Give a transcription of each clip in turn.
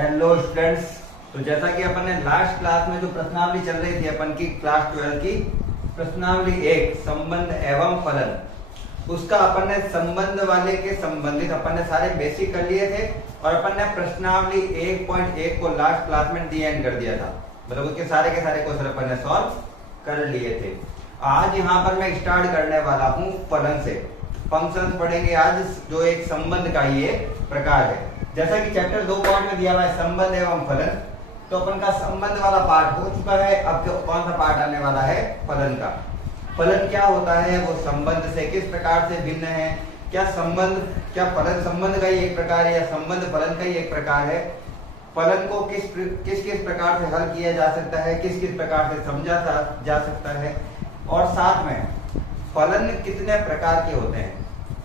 Hello students. तो जैसा कि अपन ने लास्ट क्लास में जो प्रश्नावली चल रही थी अपन की क्लास 12 की प्रश्नावली 1 संबंध एवं फलन, उसका अपन ने संबंध वाले के संबंधित अपन ने सारे बेसिक कर लिए थे और अपन ने प्रश्नावली 1.1 को लास्ट क्लास में डी एंड कर दिया था। मतलब उसके सारे के सारे क्वेश्चन अपन ने सॉल्व कर लिए थे। आज यहाँ पर मैं स्टार्ट करने वाला हूँ फलन से। फंक्शंस पढ़ेंगे आज, जो एक संबंध का ये प्रकार है। जैसा कि चैप्टर 2 पार्ट में दिया हुआ है संबंध एवं फलन, तो अपन का संबंध वाला पार्ट हो चुका है। अब कौन सा पार्ट आने वाला है? फलन का। फलन क्या होता है, वो संबंध से किस प्रकार से भिन्न है, क्या फलन संबंध का ही एक प्रकार है या संबंध फलन का ही एक प्रकार है, फलन को किस किस प्रकार से हल किया जा सकता है, किस किस प्रकार से समझा जा सकता है, और साथ में फलन कितने प्रकार के होते हैं,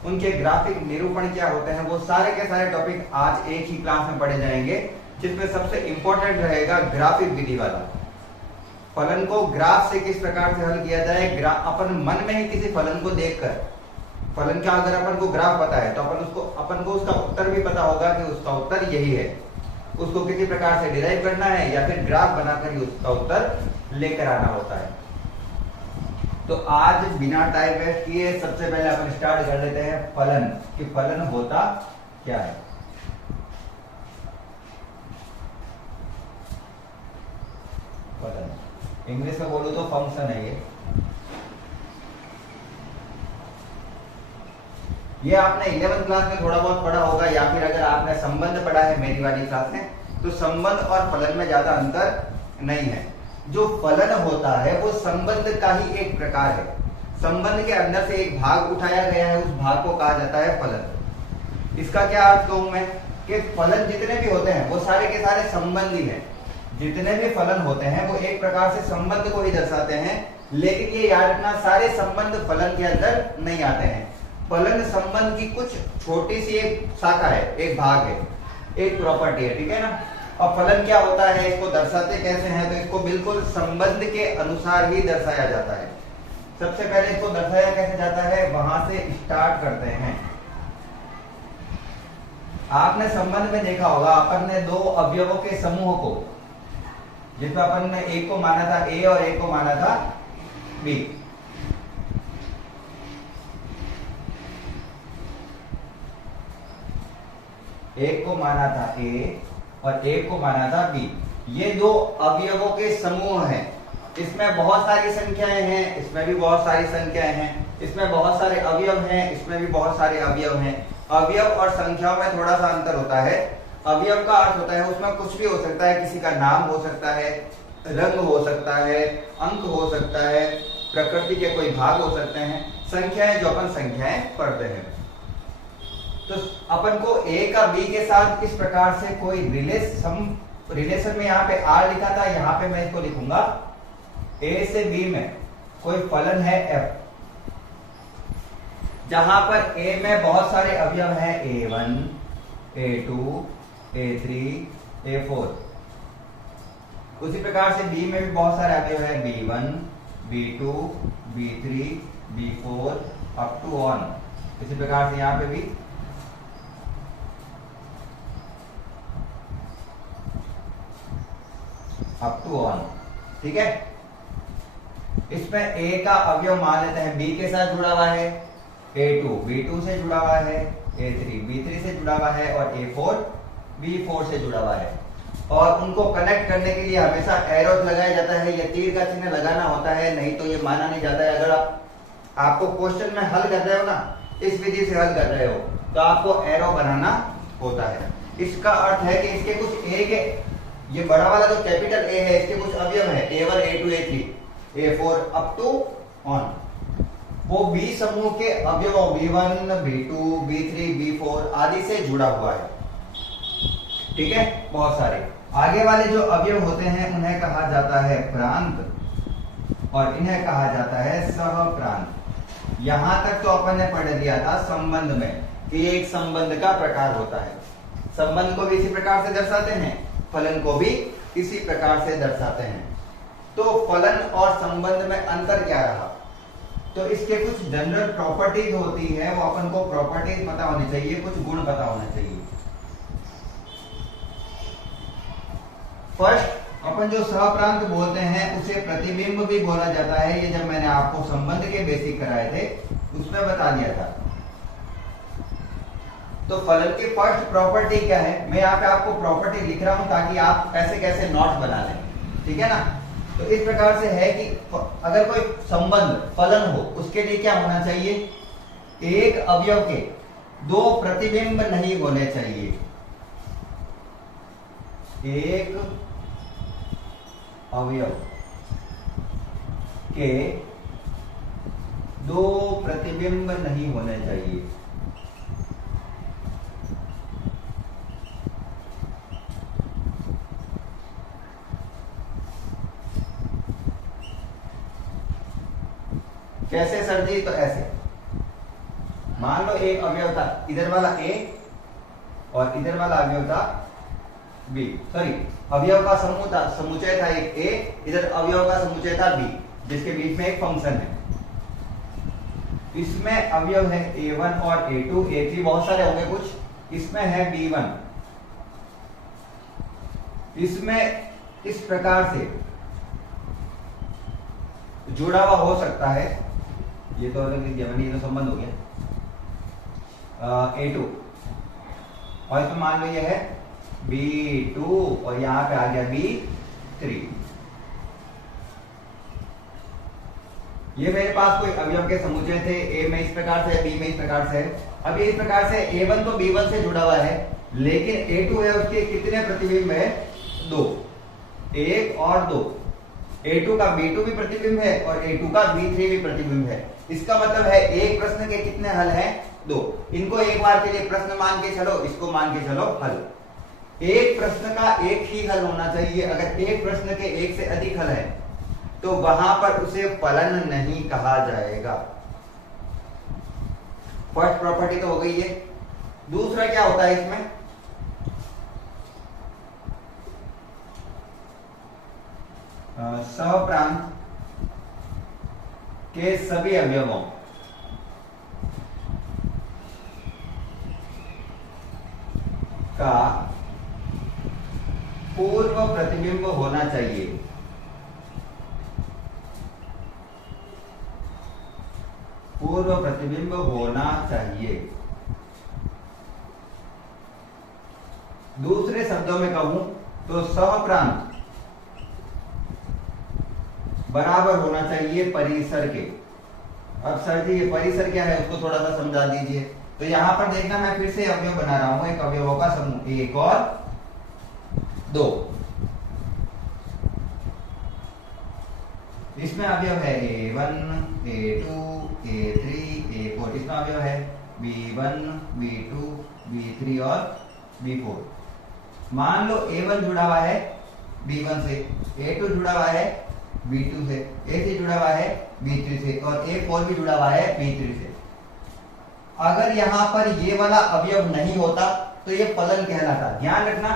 उनके ग्राफिक निरूपण क्या होते हैं, वो सारे के सारे टॉपिक आज एक ही क्लास में पढ़े जाएंगे। जिसमें सबसे इंपॉर्टेंट रहेगा ग्राफिक विधि वाला। फलन को ग्राफ से किस प्रकार से हल किया जाए, अपन मन में ही किसी फलन को देखकर, फलन का अगर अपन को ग्राफ पता है तो अपन को उसका उत्तर भी पता होगा कि उसका उत्तर यही है। उसको किसी प्रकार से डिराइव करना है या फिर ग्राफ बनाकर ही उसका उत्तर लेकर आना होता है। तो आज बिना टाइम वेस्ट किए सबसे पहले अपन स्टार्ट कर लेते हैं फलन, कि फलन होता क्या है। फलन इंग्लिश में बोलूं तो फंक्शन है ये आपने 11th क्लास में थोड़ा बहुत पढ़ा होगा, या फिर अगर आपने संबंध पढ़ा है मेरी वाली क्लास में, तो संबंध और फलन में ज्यादा अंतर नहीं है। जो फलन होता है वो संबंध का ही एक प्रकार है। संबंध के अंदर से एक भाग उठाया गया है, उस भाग को कहा जाता है फलन। इसका क्या अर्थ कहूं मैं, कि फलन जितने भी होते हैं वो सारे के सारे संबंधी हैं। जितने भी फलन होते हैं वो एक प्रकार से संबंध को ही दर्शाते हैं, लेकिन ये याद रखना सारे संबंध फलन के अंदर नहीं आते हैं। फलन संबंध की कुछ छोटी सी एक शाखा है, एक भाग है, एक प्रॉपर्टी है, ठीक है ना। और फलन क्या होता है, इसको दर्शाते कैसे हैं, तो इसको बिल्कुल संबंध के अनुसार ही दर्शाया जाता है। सबसे पहले इसको दर्शाया कैसे जाता है, वहां से स्टार्ट करते हैं। आपने संबंध में देखा होगा, अपन ने दो अवयवों के समूह को, जिसमें अपन ने एक को माना था ए और एक को माना था बी। एक को माना था ए और एक को माना था बी। ये दो अवयवों के समूह हैं। इसमें बहुत सारी संख्याएं हैं, इसमें भी बहुत सारी संख्याएं हैं, इसमें बहुत सारे अवयव हैं, इसमें भी बहुत सारे अवयव हैं। अवयव और संख्याओं में थोड़ा सा अंतर होता है। अवयव का अर्थ होता है उसमें कुछ भी हो सकता है, किसी का नाम हो सकता है, रंग हो सकता है, अंक हो सकता है, प्रकृति के कोई भाग हो सकते हैं। संख्याएं जो अपन संख्याएं पढ़ते हैं, तो अपन को ए का बी के साथ किस प्रकार से कोई रिलेशन में, यहाँ पे आर लिखा था, यहाँ पे मैं इसको लिखूंगा ए से बी में कोई फलन है एफ, जहां पर ए में बहुत सारे अवयव हैं, A1, A2, A3, A4। उसी प्रकार से बी में भी बहुत सारे अवयव हैं, B1, B2, B3, B4 up to on. इसी प्रकार से यहां पे भी अप टू ऑन, ठीक है। इसमें ए का अवयव मान लेते हैं बी के साथ जुड़ा हुआ है, A2 B2 से जुड़ा हुआ है, A3 B3 से जुड़ा हुआ है और A4 B4 से जुड़ा हुआ है। और उनको कनेक्ट करने के लिए हमेशा एरोस लगाया जाता है, या तीर का चिन्ह लगाना होता है, नहीं तो ये माना नहीं जाता है। अगर आपको क्वेश्चन में हल कर रहे हो ना, इस विधि से हल कर रहे हो, तो आपको एरो बनाना होता है। इसका अर्थ है कि इसके कुछ ए के, ये बड़ा वाला जो कैपिटल ए है, इसके कुछ अवयव है, A1 A2 A3 A4 up to on. वो बी समूह के अवयवों B1 B2 B3 B4 आदि से जुड़ा हुआ है, ठीक है, बहुत सारे। आगे वाले जो अवयव होते हैं उन्हें कहा जाता है प्रांत और इन्हें कहा जाता है सहप्रांत। यहां तक तो अपन ने पढ़ लिया था संबंध में कि एक संबंध का प्रकार होता है। संबंध को भी इसी प्रकार से दर्शाते हैं, फलन को भी इसी प्रकार से दर्शाते हैं। तो फलन और संबंध में अंतर क्या रहा, तो इसके कुछ जनरल प्रॉपर्टीज होती है, वो अपन को प्रॉपर्टीज पता होनी चाहिए, कुछ गुण पता होने चाहिए। फर्स्ट अपन जो सहप्रांत बोलते हैं उसे प्रतिबिंब भी बोला जाता है। ये जब मैंने आपको संबंध के बेसिक कराए थे उसमें बता दिया था। तो फलन की फर्स्ट प्रॉपर्टी क्या है, मैं यहाँ पे आपको प्रॉपर्टी लिख रहा हूं ताकि आप कैसे कैसे नोट बना लें, ठीक है ना। तो इस प्रकार से है कि अगर कोई संबंध फलन हो उसके लिए क्या होना चाहिए, एक अवयव के दो प्रतिबिंब नहीं होने चाहिए। एक अवयव के दो प्रतिबिंब नहीं होने चाहिए। कैसे सर जी, तो ऐसे मान लो एक अवयव था, इधर वाला ए और इधर वाला अवयव था बी, सॉरी अवयव का समूह था, समुच्चय था एक ए, इधर अवयव का समुच्चय था बी, जिसके बीच में एक फंक्शन है। इसमें अवयव है a1 और a2, a3 बहुत सारे होंगे कुछ, इसमें है b1। इसमें इस प्रकार से जुड़ा हुआ हो सकता है, ये तो अलग लिख दिया मैंने, ये तो संबंध हो गया a2 और इसमें मान लो ये है b2 और यहां पे आ गया b3। ये मेरे पास कोई अवयव के समुच्चय थे, a में इस प्रकार से, b में इस प्रकार से। अब ये इस प्रकार से a1 तो b1 से जुड़ा हुआ है, लेकिन a2 है, उसके कितने प्रतिबिंब है, दो, एक और दो। a2 का b2 भी प्रतिबिंब है और a2 का b3 भी प्रतिबिंब है। इसका मतलब है एक प्रश्न के कितने हल हैं, दो। इनको एक बार के लिए प्रश्न मान के चलो, इसको मान के चलो हल। एक प्रश्न का एक ही हल होना चाहिए। अगर एक प्रश्न के एक से अधिक हल है तो वहां पर उसे फलन नहीं कहा जाएगा। फर्स्ट प्रॉपर्टी तो हो गई है। दूसरा क्या होता है इसमें, सहप्रांत के सभी अवयवों का पूर्व प्रतिबिंब होना चाहिए। पूर्व प्रतिबिंब होना चाहिए। दूसरे शब्दों में कहूं तो सहप्रांत बराबर होना चाहिए परिसर के। अब सर जी ये परिसर क्या है उसको थोड़ा सा समझा दीजिए। तो यहां पर देखना, मैं फिर से अवयव बना रहा हूं, एक अवयवों का समूह, एक और दो। इसमें अवयव है a1, a2, a3, a4। इसमें अवयव है b1, b2, b3 और b4। मान लो a1 जुड़ा हुआ है b1 से, a2 जुड़ा हुआ है b2 से, a3 जुड़ा हुआ है b3 से और a4 भी जुड़ा हुआ है b3 से। अगर यहां पर ये वाला अवयव नहीं होता तो ये फलन कहलाता। ध्यान रखना,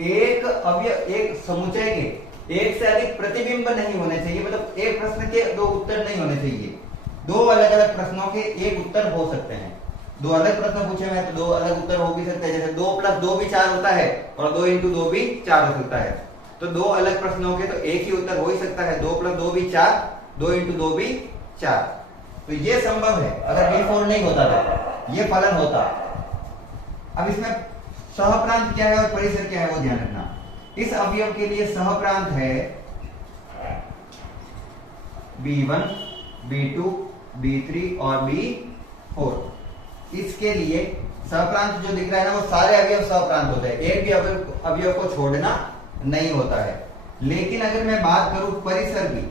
एक अवयव, एक समुच्चय के एक से अधिक प्रतिबिंब नहीं होने चाहिए, मतलब एक प्रश्न के दो उत्तर नहीं होने चाहिए। दो अलग अलग प्रश्नों के एक उत्तर हो सकते हैं। दो अलग प्रश्न पूछे हुए हैं तो दो अलग उत्तर हो भी सकते हैं। जैसे 2 + 2 भी 4 होता है और 2 × 2 भी 4 हो सकता है। तो दो अलग प्रश्नों के तो एक ही उत्तर हो ही सकता है। 2 + 2 भी 4, 2 × 2 भी 4। तो ये संभव है। अगर b4 नहीं होता तो ये फलन होता। अब इसमें सहप्रांत क्या है और परिसर क्या है वो ध्यान रखना। इस अवयव के लिए सहप्रांत है b1, b2, b3 और b4। इसके लिए सहप्रांत जो दिख रहा है ना वो सारे अवयव सहप्रांत होते हैं, एक भी अवयव को छोड़ना नहीं होता है। लेकिन अगर मैं बात करूं परिसर की,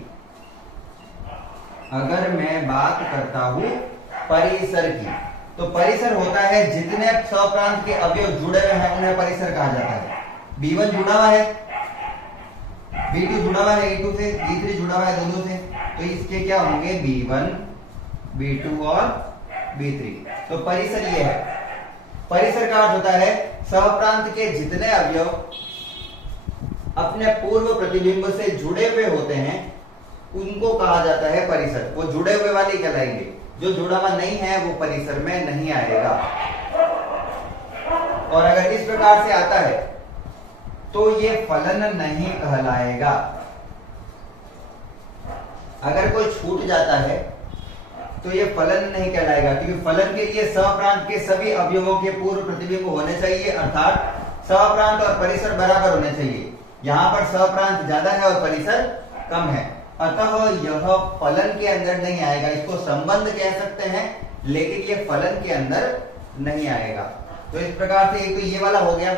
अगर मैं बात करता हूं परिसर की, तो परिसर होता है जितने सहप्रांत के अवयव जुड़े हुए हैं उन्हें परिसर कहा जाता है। b1 जुड़ा हुआ है, b2 जुड़ा हुआ है a2 से, b3 जुड़ा हुआ है दोनों से, तो इसके क्या होंगे b1, b2 और b3। तो परिसर ये है। परिसर का अर्थ होता है सहप्रांत के जितने अवयव अपने पूर्व प्रतिबिंब से जुड़े हुए होते हैं उनको कहा जाता है परिसर। वो जुड़े हुए वाले कहलाएंगे, जो जुड़ा हुआ नहीं है वो परिसर में नहीं आएगा। और अगर इस प्रकार से आता है तो ये फलन नहीं कहलाएगा। अगर कोई छूट जाता है तो ये फलन नहीं कहलाएगा, क्योंकि फलन के लिए सहप्रांत के सभी अवयवों के पूर्व प्रतिबिंब होने चाहिए, अर्थात सहप्रांत और परिसर बराबर होने चाहिए। यहाँ पर सहप्रांत ज्यादा है और परिसर कम है, अतः यह फलन के अंदर नहीं आएगा। इसको संबंध कह सकते हैं, लेकिन ये फलन के अंदर नहीं आएगा। तो इस प्रकार से तो ये वाला हो गया।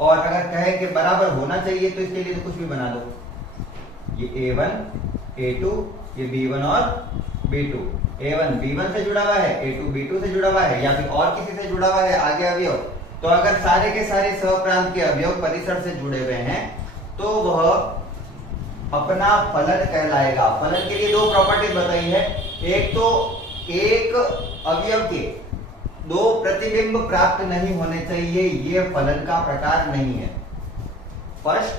और अगर कहे कि बराबर होना चाहिए तो इसके लिए तो कुछ भी बना दो, ये A1 A2, ये B1 और B2, A1 B1 से जुड़ा हुआ है, A2 B2 से जुड़ा हुआ है, या फिर और किसी से जुड़ा हुआ है आगे अवयव। तो अगर सारे के सारे सहप्रांत के अवयव परिसर से जुड़े हुए हैं तो वह अपना फलन कहलाएगा। फलन के लिए दो प्रॉपर्टी बताई है, एक तो एक अवयव के दो प्रतिबिंब प्राप्त नहीं होने चाहिए, ये फलन का प्रकार नहीं है। फर्स्ट।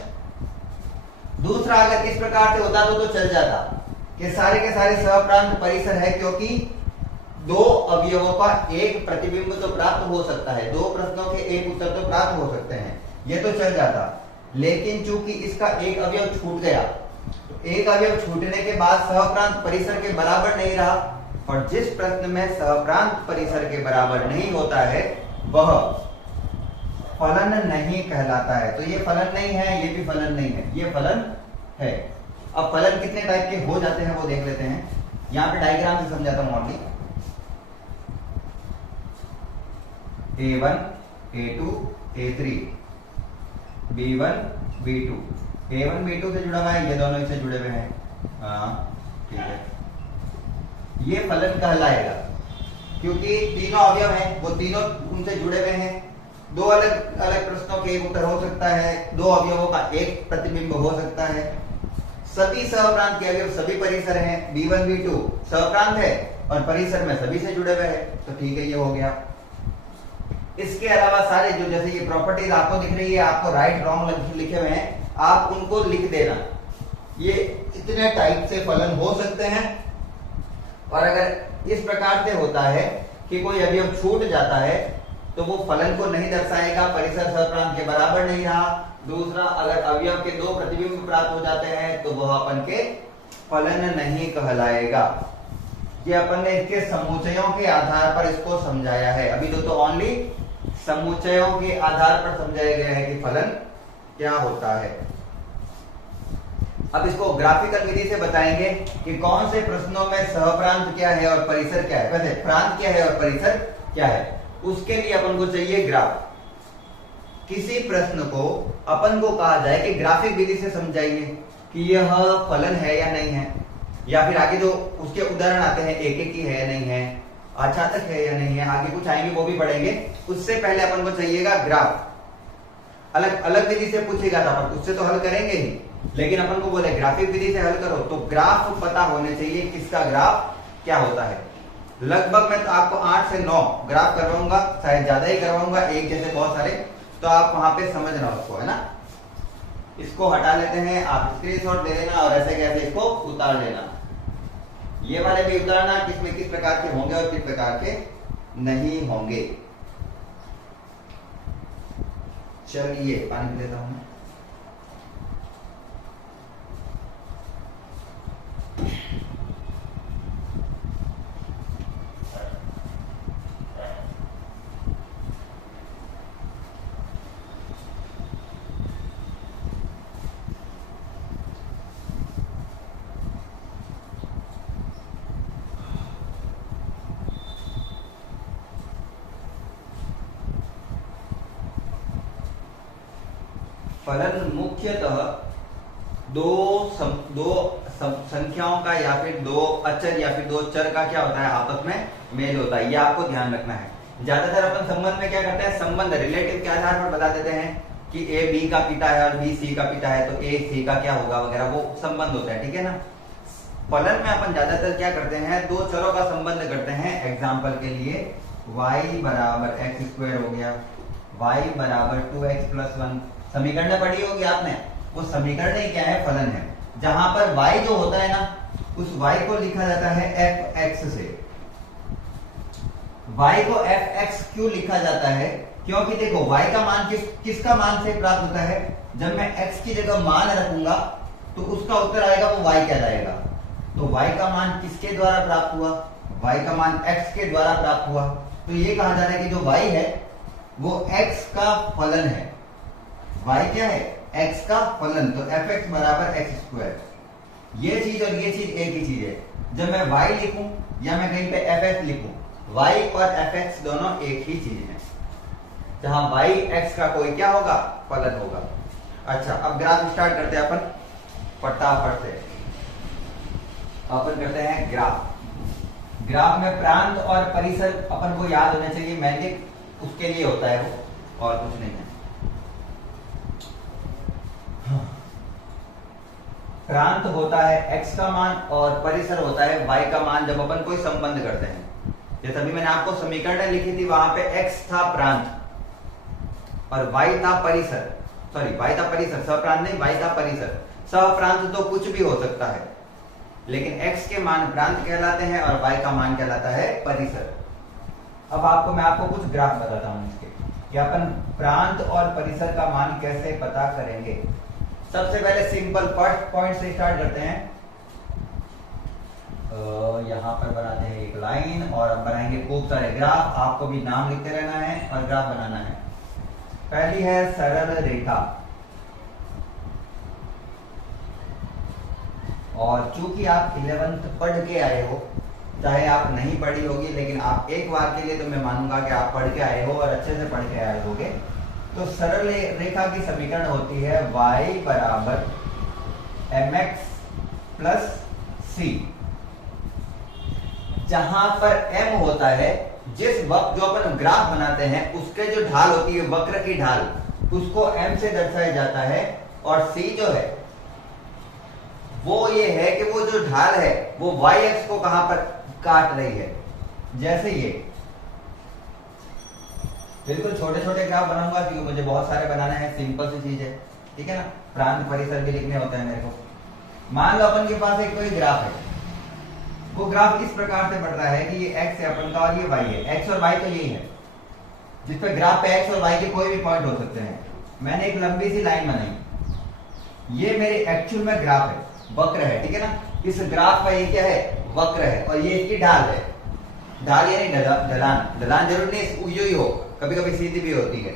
दूसरा, अगर इस प्रकार से होता तो चल जाता कि सारे के सारे सहप्रांत परिसर है, क्योंकि दो अवयवों का एक प्रतिबिंब तो प्राप्त हो सकता है, दो प्रश्नों के एक उत्तर तो प्राप्त हो सकते हैं, ये तो चल जाता। लेकिन चूंकि इसका एक अवयव छूट गया, तो एक अवयव छूटने के बाद सहप्रांत परिसर के बराबर नहीं रहा, और जिस प्रश्न में सहप्रांत परिसर के बराबर नहीं होता है वह फलन नहीं कहलाता है। तो ये फलन नहीं है, ये भी फलन नहीं है, ये फलन है। अब फलन कितने टाइप के हो जाते हैं वो देख लेते हैं। यहां पे डायग्राम से समझाता हूं only. A1 A2 A3, B1 B2, A1 B2 से जुड़ा हुआ है, ये दोनों इससे जुड़े हुए हैं, हाँ ठीक है, ये फलन कहलाएगा, क्योंकि तीनों अवयव हैं, वो तीनों उनसे जुड़े हुए हैं। दो अलग अलग प्रश्नों के एक उत्तर हो सकता है, दो अवयवों का एक प्रतिबिंब हो सकता है, सभी सहप्रांत के अवयव सभी परिसर हैं, B1 B2 सहप्रांत है और परिसर में सभी से जुड़े हुए हैं, तो ठीक है, ये हो गया। इसके अलावा सारे जो जैसे ये प्रॉपर्टीज आपको दिख रही है, आपको राइट रॉन्ग लिखे हुए हैं, आप उनको लिख देना। ये इतने टाइप से फलन हो सकते हैं। और अगर इस प्रकार से होता है कि कोई अवयव छूट जाता है तो वो फलन को नहीं दर्शाएगा, परिसर सहप्रांत के बराबर नहीं रहा। दूसरा, अगर अवयव के दो प्रतिबिंब प्राप्त हो जाते हैं तो वह अपन के फलन नहीं कहलाएगा। ये अपन ने इसके समुच्चयों के आधार पर इसको समझाया है। अभी तो ओनली समुच्चयों के आधार पर समझाया गया है कि फलन क्या होता है। अब इसको ग्राफिकल विधि से बताएंगे कि कौन से प्रश्नों में सहप्रांत क्या है और परिसर क्या है, वैसे प्रांत क्या है और परिसर क्या है। उसके लिए अपन को चाहिए ग्राफ। किसी प्रश्न को अपन को कहा जाए कि ग्राफिक विधि से समझाइए कि यह फलन है या नहीं है, या फिर आगे जो उसके उदाहरण आते हैं एक एक ही है या नहीं है, आच्छादक है या नहीं है, आगे कुछ आएंगे वो भी पढ़ेंगे। उससे पहले अपन को चाहिएगा ग्राफ। अलग अलग विधि से पूछेगा था, उससे तो हल करेंगे ही, लेकिन अपन को बोले ग्राफिक विधि से हल करो, तो ग्राफ पता होने चाहिए किसका ग्राफ क्या होता है। लगभग मैं तो आपको 8 से 9 ग्राफ करवाऊंगा, शायद ज्यादा ही करवाऊंगा, एक जैसे बहुत सारे, तो आप वहां पे समझना उसको, है ना। इसको हटा लेते हैं, आप स्क्रीनशॉट ले लेना और ऐसे कैसे इसको उतार लेना। ये वाले भी उतारना किसमें किस प्रकार के होंगे और किस प्रकार के नहीं होंगे। चलिए पानी पी लेता हूं। फलन मुख्यतः दो संख्याओं का या फिर दो अचर या फिर दो चर का क्या होता है, आपस में मेल होता है। ये आपको ध्यान रखना है। ज्यादातर अपन संबंध में क्या करते हैं, संबंध रिलेटिव के आधार पर बता देते हैं कि ए बी का पिता है और बी सी का पिता है, तो ए सी का क्या होगा वगैरह, वो संबंध होता है, ठीक है ना। फलन में अपन ज्यादातर क्या करते हैं, दो चरों का संबंध करते हैं। एग्जाम्पल के लिए y बराबर एक्स स्क्वायर हो गया, y बराबर 2x+1, समीकरण पढ़ी होगी आपने, वो समीकरण ही क्या है, फलन है। जहां पर y जो होता है ना, उस y को लिखा जाता है fx से। y को fx क्यों लिखा जाता है, क्योंकि देखो y का मान किसका मान से प्राप्त होता है? जब मैं x की जगह मान रखूंगा तो उसका उत्तर आएगा वो y कहलाएगा। तो y का मान किसके द्वारा प्राप्त हुआ? y का मान x के द्वारा प्राप्त हुआ। तो ये कहा जा रहा है कि जो y है वो x का फलन है। y क्या है? x का फलन। तो fx बराबर एक्स स्क्वायर। ये चीज और ये चीज एक ही चीज है। जब मैं y लिखूं या मैं कहीं पे fx लिखूं, y और fx दोनों एक ही चीज है। जहां y x का कोई क्या होगा? फलन होगा। अच्छा, अब ग्राफ स्टार्ट करते हैं अपन फटाफट से। अपन करते हैं ग्राफ। ग्राफ में प्रांत और परिसर अपन को याद होने चाहिए, मैंडिक उसके लिए होता है वो, और कुछ नहीं है। प्रांत होता है x का मान और परिसर होता है y का मान जब अपन कोई संबंध करते हैं। जैसे अभी मैंने आपको समीकरण लिखी थी, वहां पे x था प्रांत और y था परिसर। सॉरी, y था परिसर, सहप्रांत नहीं, y था परिसर। सहप्रांत तो कुछ भी हो सकता है, लेकिन x के मान प्रांत कहलाते हैं और y का मान कहलाता है परिसर। अब मैं आपको कुछ ग्राफ बताता हूं इसके कि अपन प्रांत और परिसर का मान कैसे पता करेंगे। सबसे पहले सिंपल फर्स्ट पॉइंट से स्टार्ट करते हैं। यहां पर बनाते हैं एक लाइन और अब बनाएंगे खूब सारे ग्राफ। आपको भी नाम लिखते रहना है और ग्राफ बनाना है। पहली है सरल रेखा, और चूंकि आप 11th पढ़ के आए हो, चाहे आप नहीं पढ़ी होगी, लेकिन आप एक बार के लिए तो मैं मानूंगा कि आप पढ़ के आए हो और अच्छे से पढ़ के आए होगे। तो सरल रेखा की समीकरण होती है y बराबर mx प्लस c, जहां पर m होता है जिस वक्त जो अपन ग्राफ बनाते हैं उसके जो ढाल होती है, वक्र की ढाल, उसको m से दर्शाया जाता है। और c जो है वो ये है कि वो जो ढाल है वो y x को कहां पर काट रही है। जैसे ये बिल्कुल छोटे छोटे ग्राफ बनाऊंगा क्योंकि मुझे बहुत सारे बनाना है, सिंपल सी चीज है, ठीक है ना। प्रांत परिसर भी लिखने होते हैं मेरे को। मान लो अपन के पास एक कोई ग्राफ है, वो ग्राफ इस प्रकार से बढ़ रहा है कि ये x है अपन का और ये y है। x और y तो यही है, जिस पे ग्राफ पे x और y के कोई भी पॉइंट हो सकते हैं। मैंने एक लंबी सी लाइन बनाई, ये मेरे एक्चुअल में ग्राफ है, वक्र है, ठीक है ना। इस ग्राफ का ये क्या है? वक्र है, और ये इसकी ढाल है। ढाल यानी ढलान, ढलान जरूर नहीं ही हो, कभी कभी सीधी भी होती है।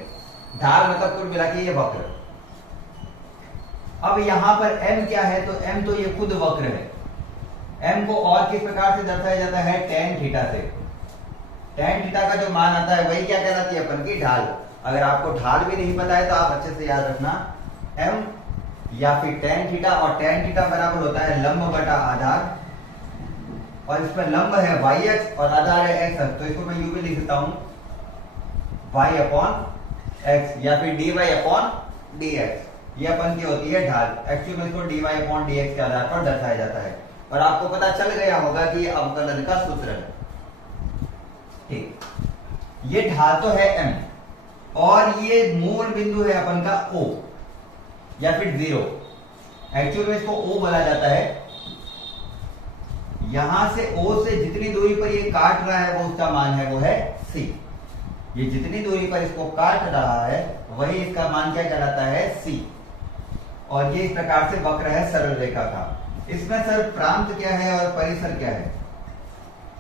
ढाल मतलब कुल मिला के ये वक्र। अब यहां पर m क्या है? तो m तो ये खुद वक्र है। m को और किस प्रकार से दर्शाया जाता है? tan थीटा से। tan थीटा का जो मान आता है वही क्या कहलाती है? अपन की ढाल। अगर आपको ढाल भी नहीं पता है तो आप अच्छे से याद रखना, m या फिर tan थीटा, और tan थीटा बराबर होता है लंब बटा आधार, और इसमें लंब है yx और आधार है x, तो इसको मैं यूं भी लिख सकता हूं y अपॉन x या फिर dy अपॉन dx। ये अपन की होती है ढाल। एक्चुअली में इसको dy अपॉन dx के आधार पर दर्शाया जाता है। और आपको पता चल गया होगा कि ये अवकलन का सूत्र है, ठीक। ये ढाल तो है m, और ये मूल बिंदु है अपन का o या फिर 0। एक्चुअली में इसको o बोला जाता है। यहां से o से जितनी दूरी पर ये काट रहा है वो उसका मान है, वो है c। ये जितनी दूरी पर इसको काट रहा है वही इसका मान क्या कहलाता है? c। और ये इस प्रकार से वक्र है सरल रेखा का। इसमें सर प्रांत क्या है और परिसर क्या है?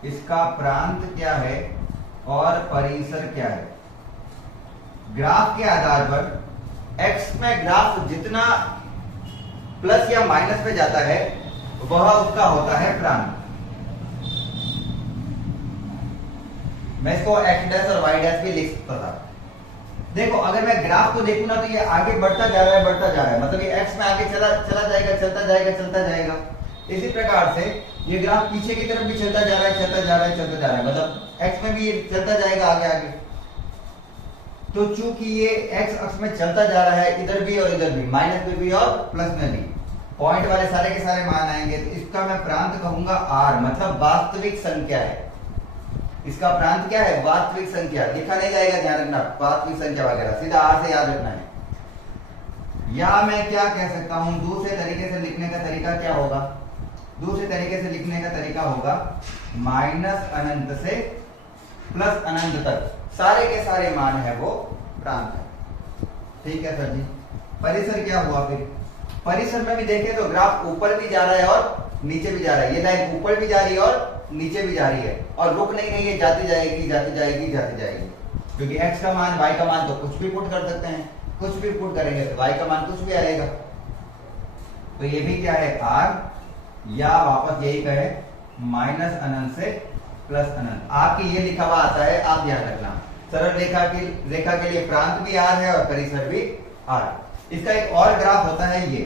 इसका प्रांत क्या है और परिसर क्या है? ग्राफ के आधार पर x में ग्राफ जितना प्लस या माइनस पे जाता है वह उसका होता है प्रांत। मैं इसको x डैश और y डैश भी लिख सकता था। देखो, अगर मैं ग्राफ को देखूं ना तो ये आगे बढ़ता जा रहा है, बढ़ता जा रहा है, मतलब ये x में आगे चला जाएगा, चलता जाएगा, चलता जाएगा। इसी प्रकार से ये ग्राफ पीछे की तरफ भी चलता जा रहा है, चलता जा रहा है, चलता जा रहा है, मतलब x में भी ये चलता जाएगा आगे आगे। तो चूंकि ये x अक्ष में चलता जा रहा है, इधर भी और इधर भी, माइनस में भी और प्लस में भी पॉइंट वाले सारे के सारे मान आएंगे। तो इसका मैं प्रांत कहूंगा r, मतलब वास्तविक संख्या है। इसका प्रांत क्या है? वास्तविक संख्या। लिखा नहीं जाएगा, ध्यान रखना, वास्तविक संख्या वगैरह सीधा r से याद रखना है। या मैं क्या कह सकता हूं, दूसरे तरीके से लिखने का तरीका क्या होगा? दूसरे तरीके से लिखने का तरीका होगा माइनस अनंत से प्लस अनंत तक सारे के सारे मान है वो प्रांत है। ठीक है सर जी। परिसर क्या हुआ फिर? परिसर में भी देखें तो ग्राफ ऊपर भी जा रहा है और नीचे भी जा रहा है। ये लाइन ऊपर भी जा रही है और नीचे भी जा रही है और रुक नहीं रही है, जाती जाएगी जाती जाएगी जाती जाएगी। क्योंकि x का मान y का मान तो कुछ भी पुट कर सकते हैं, कुछ भी पुट करेंगे तो y का मान कुछ भी आएगा। तो ये भी क्या है r, या वापस यही कहे माइनस अनंत से प्लस अनंत। आपकी ये लिखा हुआ आता है, आप ध्यान रखना। सरल रेखा के लिए प्रांत भी r है और परिसर भी r। इसका एक और ग्राफ होता है ये,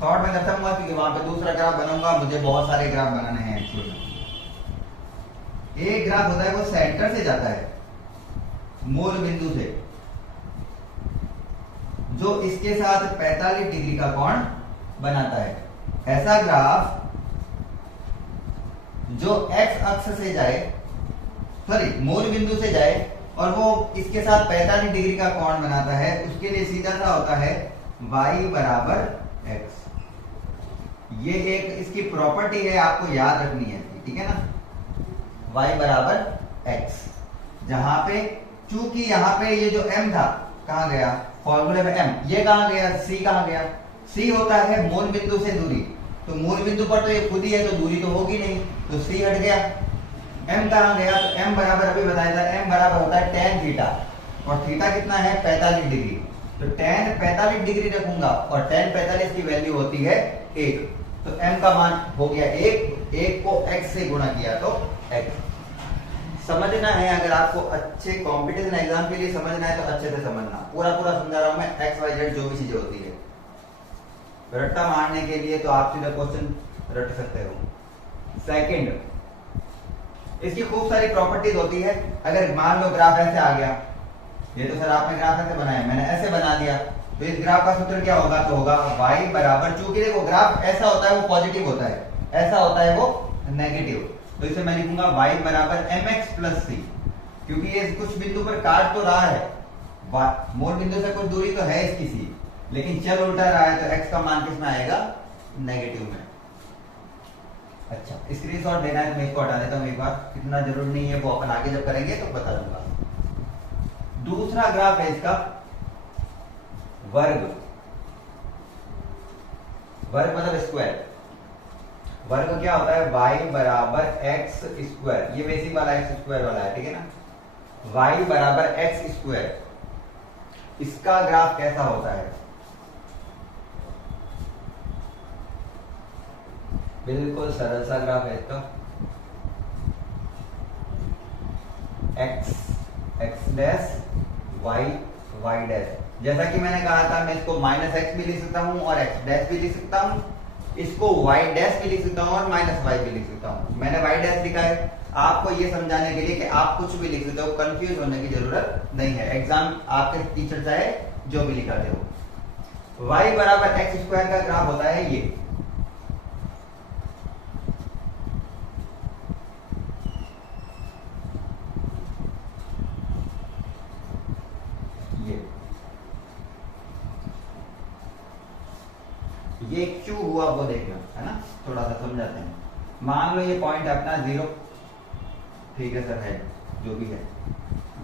शॉर्ट में दर्शाऊंगा क्योंकि वहां पे दूसरा ग्राफ बनाऊंगा, मुझे बहुत सारे ग्राफ बनाने हैं एक्चुअली। एक ग्राफ होता है वो सेंटर से जाता है, मूल बिंदु से, जो इसके साथ 45 डिग्री का कोण बनाता है। ऐसा ग्राफ जो x अक्ष से जाए, सॉरी मूल बिंदु से जाए और वो इसके साथ 45 डिग्री का कोण बनाता है, उसके लिए सीधा सा होता है y बराबर x। ये एक इसकी प्रॉपर्टी है, आपको याद रखनी है, ठीक है ना। y बराबर x, जहां पे चूंकि यहां पे ये जो m था कहां गया, फॉर्मूले में m, ये कहां गया, c कहां गया। c होता है मूल बिंदु से दूरी, तो मूल बिंदु पर तो ये खुद ही है तो दूरी तो होगी नहीं, तो c हट गया। m कहां गया, तो m बराबर अभी बताया था, m बराबर होता है tan थीटा, और थीटा कितना है 45 डिग्री। तो tan 45 डिग्री रखूंगा और tan 45 की वैल्यू होती है 1, तो m का मान हो गया 1 को x से गुणा किया तो x। समझना है, अगर आपको अच्छे कॉम्पिटिशन एग्जाम के लिए समझना है तो अच्छे से समझना, पूरा समझा रहा हूं मैं, x y z जो भी चीजें होती है। रट्टा मारने के लिए तो आप सीधा क्वेश्चन रट सकते हो। सेकंड, इसकी खूब सारी प्रॉपर्टीज होती है। अगर मान लो ग्राफ ऐसे आ गया, ये तो सर आपने ग्राफ ऐसे बनाया, मैंने ऐसे बना दिया, तो इस ग्राफ का सूत्र क्या होगा, तो होगा y बराबर, चूंकि देखो ग्राफ ऐसा होता है वो पॉजिटिव होता है, ऐसा होता है वो नेगेटिव, तो इसे मैं लिखूंगा y बराबर mx प्लस c, क्योंकि ये कुछ बिंदु पर काट तो रहा है, मूल बिंदु से कुछ दूरी तो है इसकी c, लेकिन चल उल्टा रहा है, तो x का मान किस में आएगा, नेगेटिव में। अच्छा, स्क्रीनशॉट लेना है तो मैं इसको हटा देता हूं एक बार, इतना जरूर नहीं है, वो अपन आगे जब करेंगे तो बता दूंगा। दूसरा ग्राफ है इसका वर्ग, वर्ग मतलब स्क्वायर। वर्ग क्या होता है, y बराबर एक्स स्क्वायर, ये बेसिक वाला एक्स स्क्वायर वाला है, ठीक है ना। y बराबर एक्स स्क्वायर, इसका ग्राफ कैसा होता है, बिल्कुल सरल सा ग्राफ है इसका, x डैश y डैश। जैसा कि मैंने कहा था, मैं इसको माइनस एक्स भी लिख सकता हूं और x डैश भी लिख सकता हूं, इसको y डैश भी लिख सकता हूं और माइनस y भी लिख सकता हूं। मैंने y डैश लिखा है आपको ये समझाने के लिए कि आप कुछ भी लिख सकते हो, कंफ्यूज होने की जरूरत नहीं है, एग्जाम आपके टीचर चाहे जो भी लिखा दे हो। y बराबर एक्स स्क्वायर का ग्राफ होता है ये, ये क्यों हुआ वो देखना है ना, थोड़ा सा समझाते हैं। मान लो ये पॉइंट अपना 0, ठीक है सर, है जो भी है,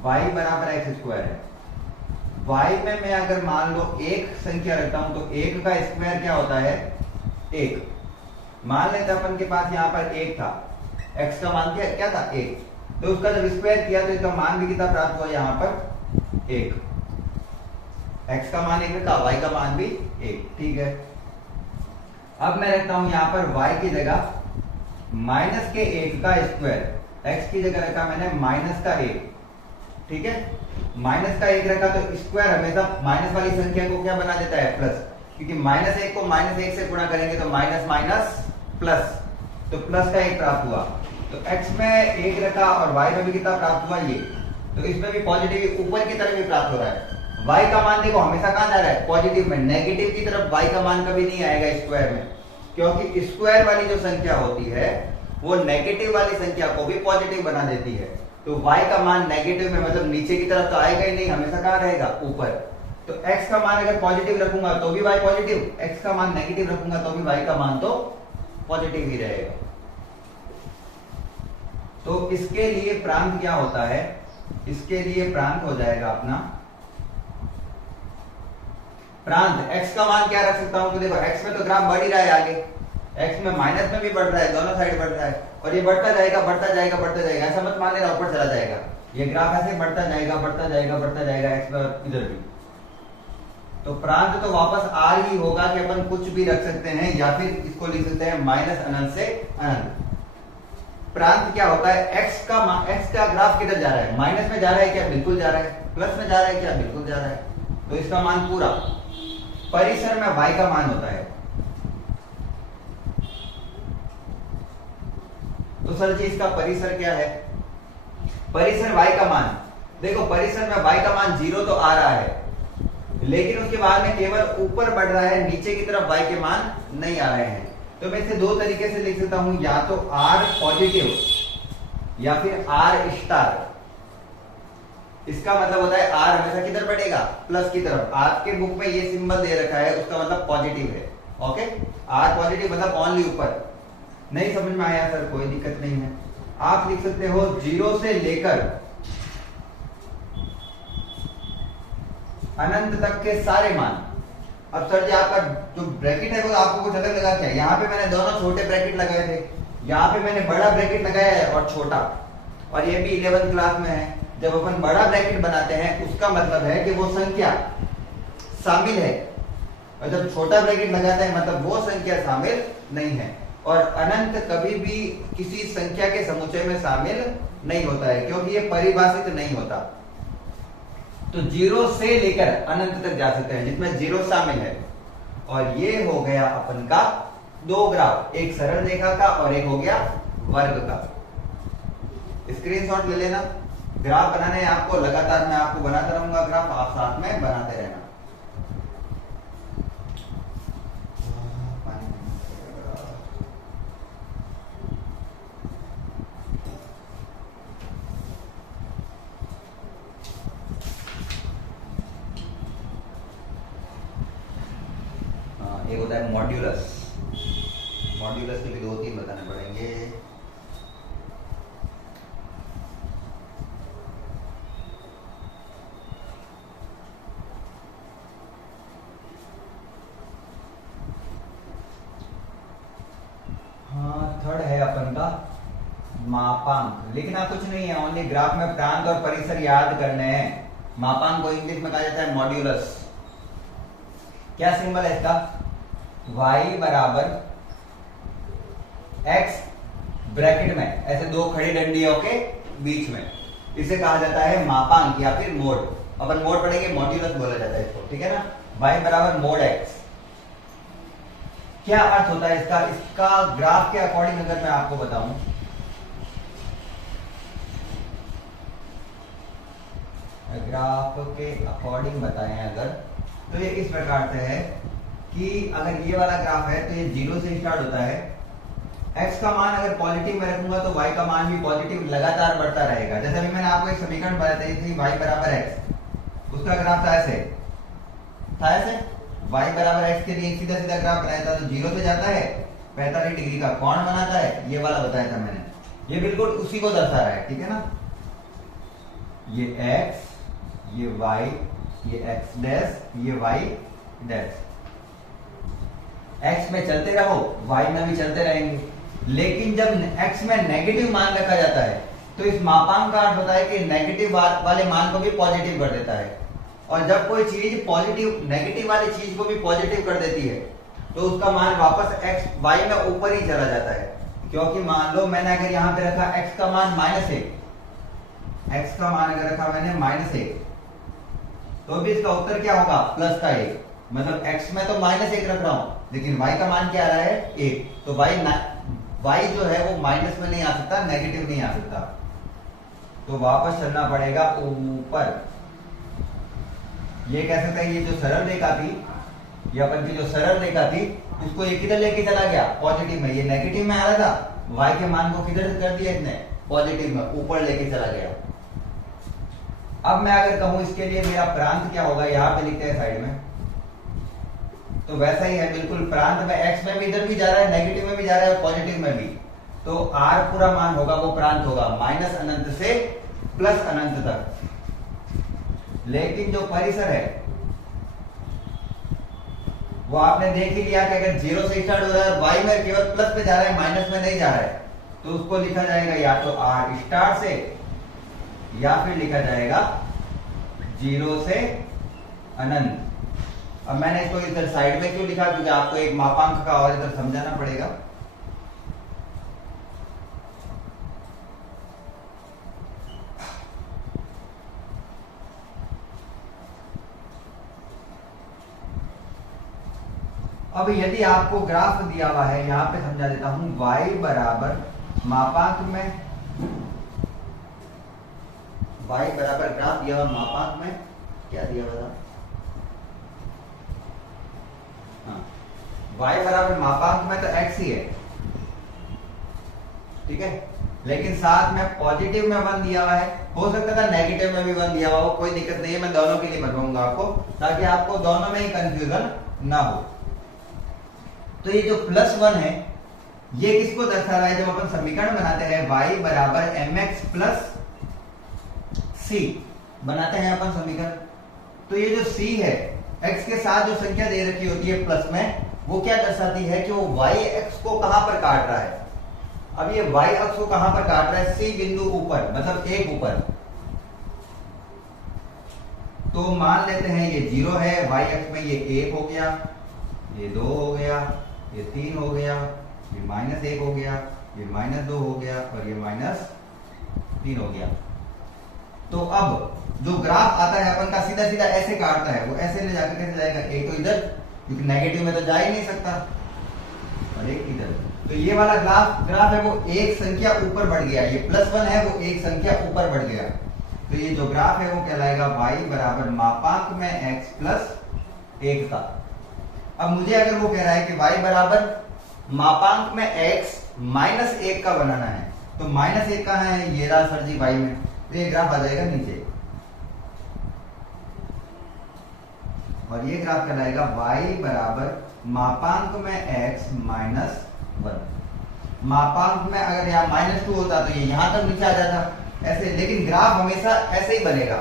y बराबर एक्स स्क्वायर है। y में मैं अगर मान लो एक संख्या रखता हूं तो एक का स्क्वायर क्या होता है, 1। मान लेते अपन के पास यहाँ पर 1 था, x का मान क्या था 1, तो उसका जब स्क्वायर किया तो इसका मान भी कितना प्राप्त हुआ, यहाँ पर 1। x का मान 1 रखा, y का मान भी 1, ठीक है। अब मैं रखता हूं यहां पर y की जगह माइनस के 1 का स्क्वायर, x की जगह रखा मैंने माइनस का 1, ठीक है। माइनस का 1 रखा तो स्क्वायर हमेशा माइनस वाली संख्या को क्या बना देता है, प्लस, क्योंकि माइनस 1 को माइनस 1 से गुणा करेंगे तो माइनस माइनस प्लस, तो प्लस का 1 प्राप्त हुआ। तो x में 1 रखा और y में भी कितना प्राप्त हुआ, ये, तो इसमें भी पॉजिटिव ऊपर की तरफ भी प्राप्त हो रहा है। y का मान देखो हमेशा कहां जा रहा है, पॉजिटिव में, नेगेटिव की तरफ y का मान कभी नहीं आएगा स्क्वायर में, क्योंकि स्क्वायर वाली जो संख्या होती है वो नेगेटिव वाली संख्या को भी पॉजिटिव बना देती है। तो y का मान नेगेटिव में मतलब नीचे की तरफ तो आएगा ही नहीं, हमेशा कहां रहेगा, ऊपर। तो x का मान अगर पॉजिटिव रखूंगा तो भी y पॉजिटिव, x का मान नेगेटिव रखूंगा तो भी y का मान तो पॉजिटिव ही रहेगा। तो इसके लिए प्रांत क्या होता है, इसके लिए प्रांत हो जाएगा अपना प्रांत। x का मान क्या रख सकता हूं? तो देखो x में तो ग्राफ बढ़ ही रहा है, आगे x में माइनस में भी बढ़ रहा है, दोनों साइड बढ़ रहा है, और ये बढ़ता जाएगा बढ़ता जाएगा बढ़ता जाएगा। ऐसा मत मान लेना ऊपर चला जाएगा, ये ग्राफ ऐसे बढ़ता जाएगा बढ़ता जाएगा बढ़ता जाएगा x पर इधर भी। तो प्रांत तो वापस r ही होगा कि अपन कुछ भी रख सकते हैं, या फिर इसको लिख सकते हैं माइनस अनंत से अनंत। प्रांत क्या होता है? x का ग्राफ किधर जा रहा है? माइनस में जा रहा है क्या? बिल्कुल जा रहा है। प्लस में जा रहा है क्या? बिल्कुल जा रहा है। तो इसका मान पूरा। परिसर में y का मान होता है। तो सर जी इसका परिसर क्या है? परिसर y का मान, देखो परिसर में y का मान 0 तो आ रहा है, लेकिन उसके बाद में केवल ऊपर बढ़ रहा है, नीचे की तरफ y के मान नहीं आ रहे हैं। तो मैं इसे दो तरीके से लिख सकता हूं, या तो r पॉजिटिव या फिर r स्टार। इसका मतलब होता है r हमेशा किधर बढ़ेगा? प्लस की तरफ। आपके बुक में ये सिंबल दे रखा है, उसका मतलब पॉजिटिव है। ओके, r पॉजिटिव मतलब ओनली ऊपर। नहीं समझ में आया सर? कोई दिक्कत नहीं है, आप लिख सकते हो 0 से लेकर अनंत तक के सारे मान। अब सर जी आपका जो ब्रैकेट है वो आपको कुछ अलग लगा क्या? यहाँ पे मैंने दोनों छोटे ब्रैकेट लगाए थे, यहाँ पे मैंने बड़ा ब्रैकेट लगाया है और छोटा, और ये भी 11th क्लास में है। जब अपन बड़ा ब्रैकेट बनाते हैं उसका मतलब है कि वो संख्या शामिल है, और जब छोटा ब्रैकेट लगाते हैं मतलब वो संख्या शामिल नहीं है। और अनंत कभी भी किसी संख्या के समुच्चय में शामिल नहीं होता है, क्योंकि ये परिभाषित नहीं होता। तो 0 से लेकर अनंत तक जा सकते हैं जिसमें 0 शामिल है। और ये हो गया अपन का दो ग्राफ, एक सरल रेखा का और एक हो गया वर्ग का। स्क्रीनशॉट ले लेना। ग्राफ बनाने आपको लगातार मैं आपको बनाता रहूंगा ग्राफ, आप साथ में बनाते रहना। एक होता है मॉड्यूलस, मॉड्यूलस के भी 2-3 बताने पड़ेंगे। हाँ, थर्ड है अपन का मापांक। लिखना कुछ नहीं है, ओनली ग्राफ में प्रांत और परिसर याद करने हैं। मापांक को इंग्लिश में कहा जाता है मॉड्यूलस। क्या सिंबल है इसका? y बराबर x ब्रैकेट में ऐसे दो खड़ी डंडी ओके बीच में, इसे कहा जाता है मापांक या फिर मोड। अपन मोड पढ़ेंगे, मॉड्यूलस बोला जाता है इसको, ठीक है ना। y बराबर मोड x। क्या अर्थ होता है इसका? इसका ग्राफ के अकॉर्डिंग अगर मैं आपको बताऊं, ग्राफ के अकॉर्डिंग बताएं अगर, तो ये इस प्रकार से है कि अगर ये वाला ग्राफ है तो ये 0 से स्टार्ट होता है। x का मान अगर पॉजिटिव में रखूंगा तो y का मान भी पॉजिटिव लगातार बढ़ता रहेगा। जैसे अभी मैंने आपको एक समीकरण बताई थी y बराबर x, उसका ग्राफ था ऐसे y बराबर x के लिए सीधा सीधा ग्राफ बनाया था। तो 0 से जाता है, 45 डिग्री का कोण बनाता है, ये वाला बताया था मैंने। ये बिल्कुल उसी को दर्शा रहा है, ठीक है ना। ये x, ये y, ये x डैश, ये y डैश। x में चलते रहो, y में भी चलते रहेंगे। लेकिन जब x में नेगेटिव मान रखा जाता है तो इस मापांक का अर्थ होता है कि नेगेटिव वाले मान को भी पॉजिटिव कर देता है। और जब कोई चीज पॉजिटिव नेगेटिव वाली चीज को भी पॉजिटिव कर देती है तो उसका मान वापस x y में ऊपर ही चला जाता है। क्योंकि मान लो मैंने अगर यहां पे रखा x का मान -1, x का मान अगर रखा मैंने -1, तो भी इसका उत्तर क्या होगा? प्लस का 1। मतलब x में तो -1 रख रहा हूं, लेकिन y का मान क्या आ रहा है? 1। तो y जो है वो माइनस में नहीं आ सकता, नेगेटिव नहीं आ सकता, तो वापस चलना पड़ेगा ऊपर। ये कह सकते हैं ये जो सरल रेखा थी, ये अपन की जो सरल रेखा थी, उसको ये किधर लेके चला गया? पॉजिटिव में। ये नेगेटिव में आ रहा था, y के मान को किधर कर दिया इसने? पॉजिटिव में, ऊपर लेके चला गया। अब मैं अगर कहूं इसके लिए मेरा प्रांत क्या होगा, यहां पे लिखते हैं साइड में, तो वैसा ही है बिल्कुल। प्रांत में x में भी इधर भी जा रहा है, नेगेटिव में भी जा रहा है और पॉजिटिव में भी। तो r पूरा मान होगा वो प्रांत होगा माइनस अनंत से प्लस अनंत तक। लेकिन जो परिसर है वो आपने देख ही लिया कि अगर 0 से स्टार्ट हो रहा है, y में केवल प्लस पे जा रहा है, माइनस में नहीं जा रहा है, तो उसको लिखा जाएगा या तो r स्टार से या फिर लिखा जाएगा 0 से अनंत। अब मैंने इसको इधर साइड में क्यों लिखा, क्योंकि आपको एक मापांक का और इधर समझाना पड़ेगा। अब यदि आपको ग्राफ दिया हुआ है, यहां पे समझा देता हूं, y बराबर मापांक में, y बराबर ग्राफ दिया हुआ मापांक में क्या दिया हुआ था, y बराबर मापांक में तो x ही है, ठीक है। लेकिन साथ में पॉजिटिव में 1 दिया हुआ है, हो सकता था नेगेटिव में भी 1 दिया हुआ हो, कोई दिक्कत नहीं है, मैं दोनों के लिए बनवाऊंगा आपको, ताकि आपको दोनों में ही कंफ्यूजन ना हो। तो ये जो +1 है ये किसको दर्शा रहा है, जब अपन समीकरण बनाते हैं y बराबर mx प्लस c बनाते हैं अपन समीकरण, तो ये जो c है x के साथ जो संख्या दे रखी होती है प्लस में, वो क्या दर्शाती है कि वो y x को कहां पर काट रहा है। अब ये y अक्ष को कहां पर काट रहा है, c बिंदु ऊपर, मतलब 1 ऊपर। तो मान लेते हैं ये 0 है, y अक्ष में ये 1 हो गया, ये 2 हो गया, ये 3 हो गया, ये -1 हो गया, ये -2 हो गया और ये -3 हो गया। तो अब जो ग्राफ आता है अपन का सीधा सीधा ऐसे काटता है, वो ऐसे ले जाकर कैसे जाएगा, एक तो इधर, क्योंकि नेगेटिव में तो जा ही नहीं सकता, और एक इधर। तो ये वाला ग्राफ है वो एक संख्या ऊपर बढ़ गया, ये +1 है वो एक संख्या ऊपर बढ़ गया। तो ये जो ग्राफ है वो कहलाएगा y बराबर मापांक में x प्लस 1 का। अब मुझे अगर वो कह रहा है कि y बराबर मापांक में x माइनस 1 का बनाना है, तो -1 कहां है, ये रहा सर जी y में, तो ये ग्राफ आ जाएगा नीचे, और ये ग्राफ कहलाएगा y बराबर मापांक में x माइनस 1। मापांक में अगर यहाँ -2 होता तो ये यहां तक नीचे आ जाता ऐसे, लेकिन ग्राफ हमेशा ऐसे ही बनेगा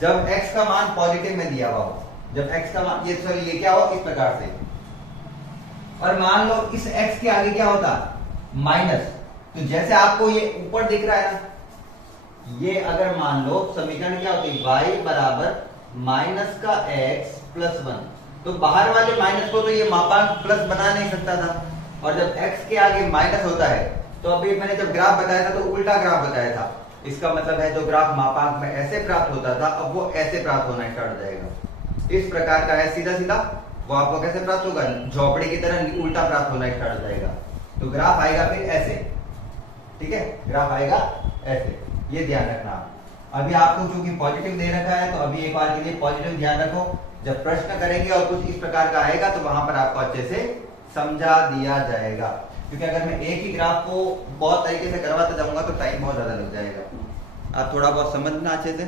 जब x का मान पॉजिटिव में दिया हुआ हो, जब x का मान ये क्या हो, इस प्रकार से। और मान लो इस x के आगे क्या होता, माइनस, तो जैसे आपको ये ऊपर दिख रहा है ना, ये अगर मान लो समीकरण क्या होती है, y बराबर माइनस का x प्लस 1, तो बाहर वाले माइनस को तो ये मापांक प्लस बना नहीं सकता था, और जब x के आगे माइनस होता है, तो अभी मैंने जब ग्राफ बताया था तो उल्टा ग्राफ बताया था। इसका मतलब है जो ग्राफ मापांक में ऐसे प्राप्त होता था, अब वो ऐसे प्राप्त होना स्टार्ट हो जाएगा। इस प्रकार का है सीधा सीधा, वो आपको कैसे प्राप्त होगा, झोपड़ी की तरह उल्टा प्राप्त होना स्टार्ट हो जाएगा। तो ग्राफ आएगा फिर ऐसे, ठीक है, ग्राफ आएगा ऐसे, ये ध्यान रखना। अभी आपको चूंकि पॉजिटिव दे रखा है, तो अभी एक बार के लिए पॉजिटिव ध्यान रखो, जब प्रश्न करेंगे और कुछ इस प्रकार का आएगा तो वहां पर आपको अच्छे से समझा दिया जाएगा। क्योंकि अगर मैं एक ही ग्राफ को बहुत तरीके से करवाता जाऊंगा तो टाइम बहुत ज्यादा लग जाएगा। आप थोड़ा बहुत समझना अच्छे से,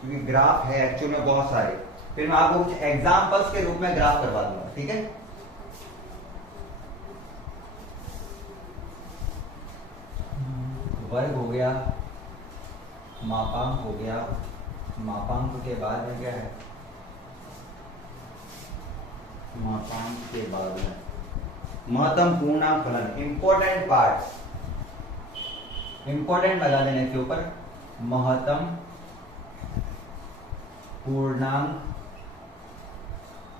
क्योंकि ग्राफ है एक्चुअल में बहुत सारे, फिर मैं आपको कुछ एग्जाम्पल्स के रूप में ग्राफ करवा दूंगा, ठीक है। वर्ग हो गया, मापांक हो गया, मापांक के बाद में क्या है, मापांक के बाद में महत्तम पूर्णांक फलन, इंपॉर्टेंट पार्ट्स, इंपॉर्टेंट लगा देने के ऊपर, महत्तम पूर्णांक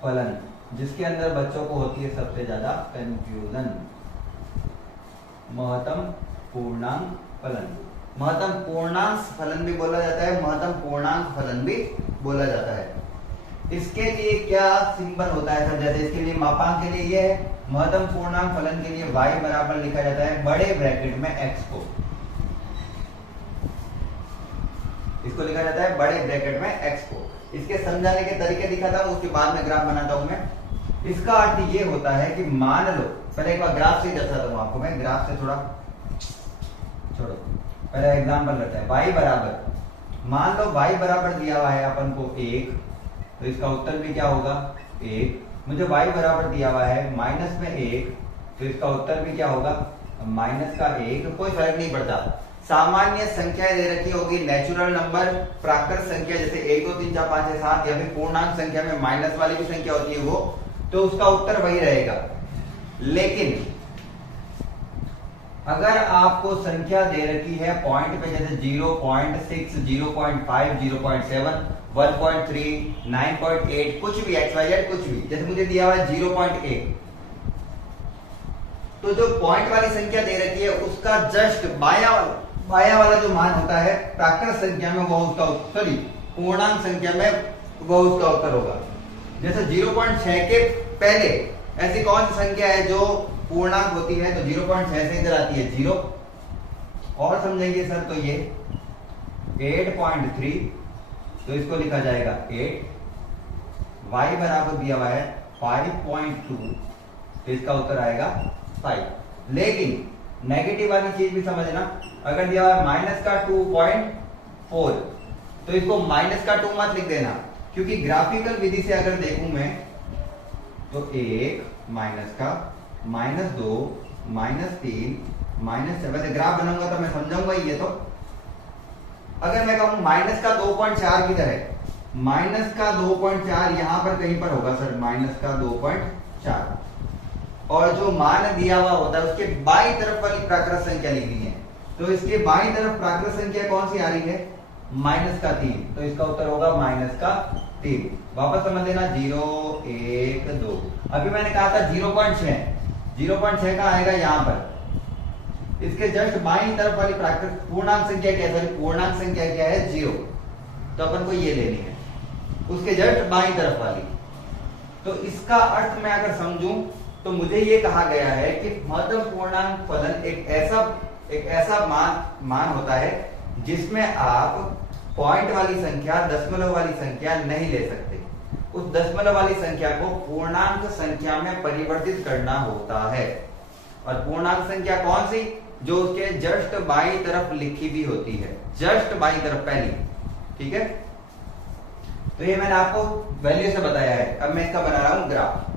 फलन, जिसके अंदर बच्चों को होती है सबसे ज्यादा कंफ्यूजन, महत्तम पूर्णांक फलन। महत्तम पूर्णांक फलन भी बोला जाता है, महत्तम पूर्णांक फलन भी बोला जाता है। इसके लिए क्या सिंबल होता है सर, जैसे इसके लिए मापांक के लिए ये है, महत्तम पूर्णांक फलन के लिए y बराबर लिखा जाता है बड़े ब्रैकेट में x को, इसको लिखा जाता है बड़े ब्रैकेट में x को। इसके समझाने के तरीके दिखाता हूं, उसके बाद में ग्राफ बनाता हूं मैं। इसका अर्थ ये होता है कि मान लो, पहले एक बार ग्राफ से ही दर्शाता हूं आपको मैं, ग्राफ से थोड़ा छोड़ो, पहले एग्जांपल लेते हैं। y बराबर, मान लो y बराबर दिया हुआ है अपन को 1, तो इसका उत्तर भी क्या होगा 1। मुझे y बराबर दिया हुआ है -1, तो इसका उत्तर भी क्या होगा -1। कोई फर्क नहीं पड़ता, सामान्य संख्याएं दे रखी होगी, नेचुरल नंबर, प्राकृत संख्या जैसे 1 2 3 4 5 6 7 या फिर पूर्णांक संख्या में माइनस वाली भी संख्या होती है वो, तो उसका उत्तर वही रहेगा। लेकिन अगर आपको संख्या दे रखी है पॉइंट पे, जैसे 0.6 0.5 0.7 1.3 9.8 कुछ भी XYZ कुछ भी, जैसे मुझे दिया हुआ है 0.1, तो जो पॉइंट वाली संख्या दे रखी है उसका जस्ट बाया वाला जो मान होता है प्राकृत संख्या में वो उसका सॉरी पूर्णांक संख्या में वो उसका उत्तर होगा। जैसे 0.6 के पहले ऐसी कौन सी संख्या है जो पूर्णांक होती है, तो 0.6 से इधर आती है 0, और समझेंगे सर तो ये 8.3, तो इसको लिखा जाएगा 8, y बराबर दिया हुआ है 5.2, तो इसका उत्तर आएगा 5। लेकिन नेगेटिव वाली चीज भी समझना, अगर दिया हुआ माइनस का 2.4, तो इसको माइनस का 2 मत लिख देना, क्योंकि ग्राफिकल विधि से अगर देखूं मैं तो 1 माइनस का -2 -3 -7 ग्राफ बनाऊंगा तो मैं समझाऊंगा ये। तो अगर मैं कहूं माइनस का 2.4 किधर है, माइनस का 2.4 यहां पर कहीं पर होगा सर, माइनस का 2.4, और जो मान दिया हुआ होता है उसके बाईं तरफ वाली प्राकृत संख्या लिखनी है, तो इसके बाईं तरफ प्राकृत संख्या कौन सी आ रही है, माइनस का 3, तो इसका उत्तर होगा माइनस का 3। वापस समझ लेना 0 1 2, अभी मैंने कहा था 0.6 का आएगा यहां पर, इसके जस्ट बाईं तरफ वाली प्राकृत पूर्णांक संख्या क्या है, पूर्णांक संख्या क्या है 0, तो अपन को ये लेनी है उसके जस्ट बाईं तरफ वाली। तो इसका अर्थ मैं अगर समझूं तो मुझे ये कहा गया है कि मध्यम पूर्णांक फलन एक ऐसा मान होता है जिसमें आप पॉइंट वाली संख्या, दशमलव वाली संख्या नहीं ले सकते, उस दशमलव वाली संख्या को पूर्णांक संख्या में परिवर्तित करना होता है। और पूर्णांक संख्या कौन सी, जो उसके जस्ट बाईं तरफ लिखी भी होती है, जस्ट बाईं तरफ पहली, ठीक है। तो ये मैंने आपको वैल्यू से बताया है। अब मैं इसका बना रहा हूं ग्राफ।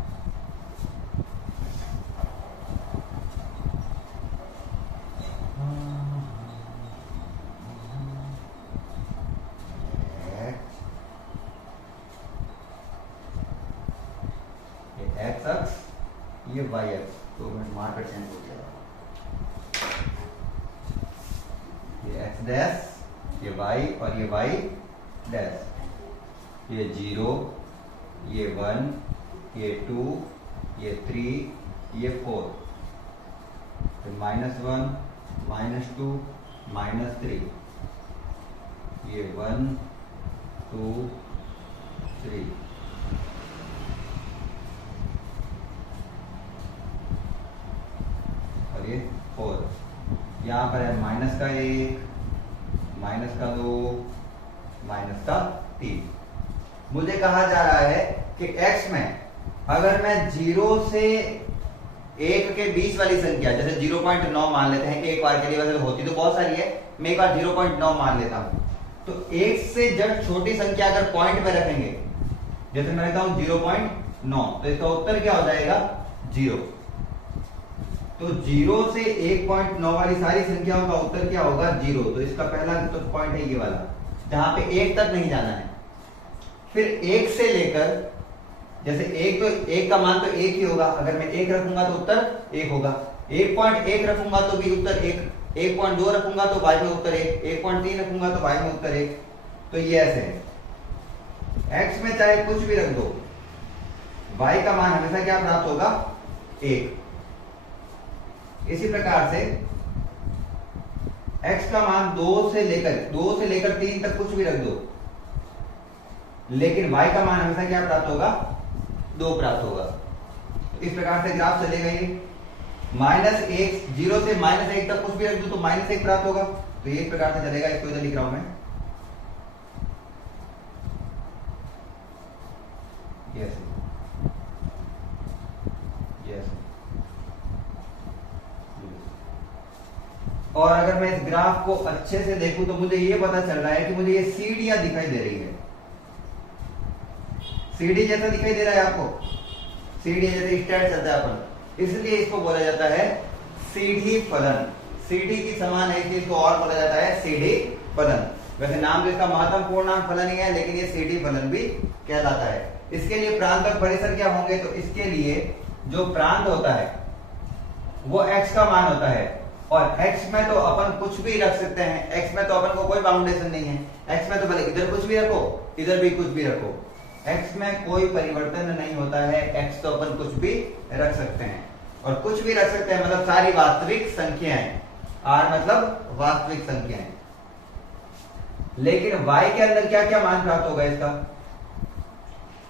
एक्स अक्ष, ये वाई अक्ष, तो मैं मार्कर चेंज हो गया, ये एक्स डैश, ये वाई और ये वाई डैश, ये 0, ये 1, ये 2, ये 3, ये 4, फिर -1 -2 -3, ये 1 2 3, और ये 4, यहां पर है माइनस का 1 माइनस का 2 माइनस का 3। मुझे कहा जा रहा है कि x में अगर मैं 0 से 1 के बीच वाली संख्या, जैसे 0.9 मान लेते हैं कि एक बार के लिए, वैसे होती तो बहुत सारी है, मैं एक बार 0.9 मान लेता हूं, तो 1 से जब छोटी संख्या अगर पॉइंट पे रखेंगे, जैसे मैं कहता हूं 0.9, तो इसका उत्तर क्या हो जाएगा 0। तो 0 से 1.9 वाली सारी संख्याओं का उत्तर क्या होगा 0। तो इसका पहला तो पॉइंट है ये वाला, जहां पे 1 तक नहीं जाना है। फिर 1 से लेकर, जैसे 1 का मान तो 1 ही होगा, अगर मैं 1 रखूंगा तो उत्तर 1 होगा, 1.1 रखूंगा तो भी उत्तर 1, 1.2 रखूंगा तो y में उत्तर 1, 1.3 रखूंगा तो y में उत्तर 1। तो ये ऐसे है, x में चाहे कुछ भी रख दो, y का मान हमेशा क्या प्राप्त होगा 1। इसी प्रकार से x का मान 2 से लेकर 3 तक कुछ भी रख दो, लेकिन y का मान हमेशा क्या प्राप्त होगा 2 प्राप्त होगा। इस प्रकार से ग्राफ चलेगा ये -1, 0 से -1 तक कुछ भी रख दो तो -1 प्राप्त होगा। तो ये इस प्रकार से चलेगा, इसको इधर लिख रहा हूं मैं, यस यस। और अगर मैं इस ग्राफ को अच्छे से देखूं तो मुझे ये पता चल रहा है कि मुझे ये सीढ़ियां दिखाई दे रही है, सीढ़ी जैसा दिखाई दे रहा है आपको, सीढ़ी जैसे स्टैंड चलता है अपन, इसलिए इसको बोला जाता है सीढ़ी फलन। CD की समान है, इसलिए इसको और बोला जाता है CD फलन। वैसे नाम तो इसका महत्तम पूर्णांक फलन ही है, लेकिन ये CD फलन भी कहलाता है। इसके लिए प्रांत और परिसर क्या होंगे, तो इसके लिए जो प्रांत होता है वो x का मान होता है, और x में तो अपन कुछ भी रख सकते हैं। x में तो अपन को कोई बाउंडेशन नहीं है, x में तो भले इधर कुछ भी रखो इधर भी कुछ भी रखो, x में कोई परिवर्तन नहीं होता है। x तो अपन कुछ भी रख सकते हैं, और कुछ भी रख सकते हैं मतलब सारी वास्तविक संख्याएं, r मतलब वास्तविक संख्याएं। लेकिन y के अंदर क्या क्या मान प्राप्त होगा इसका,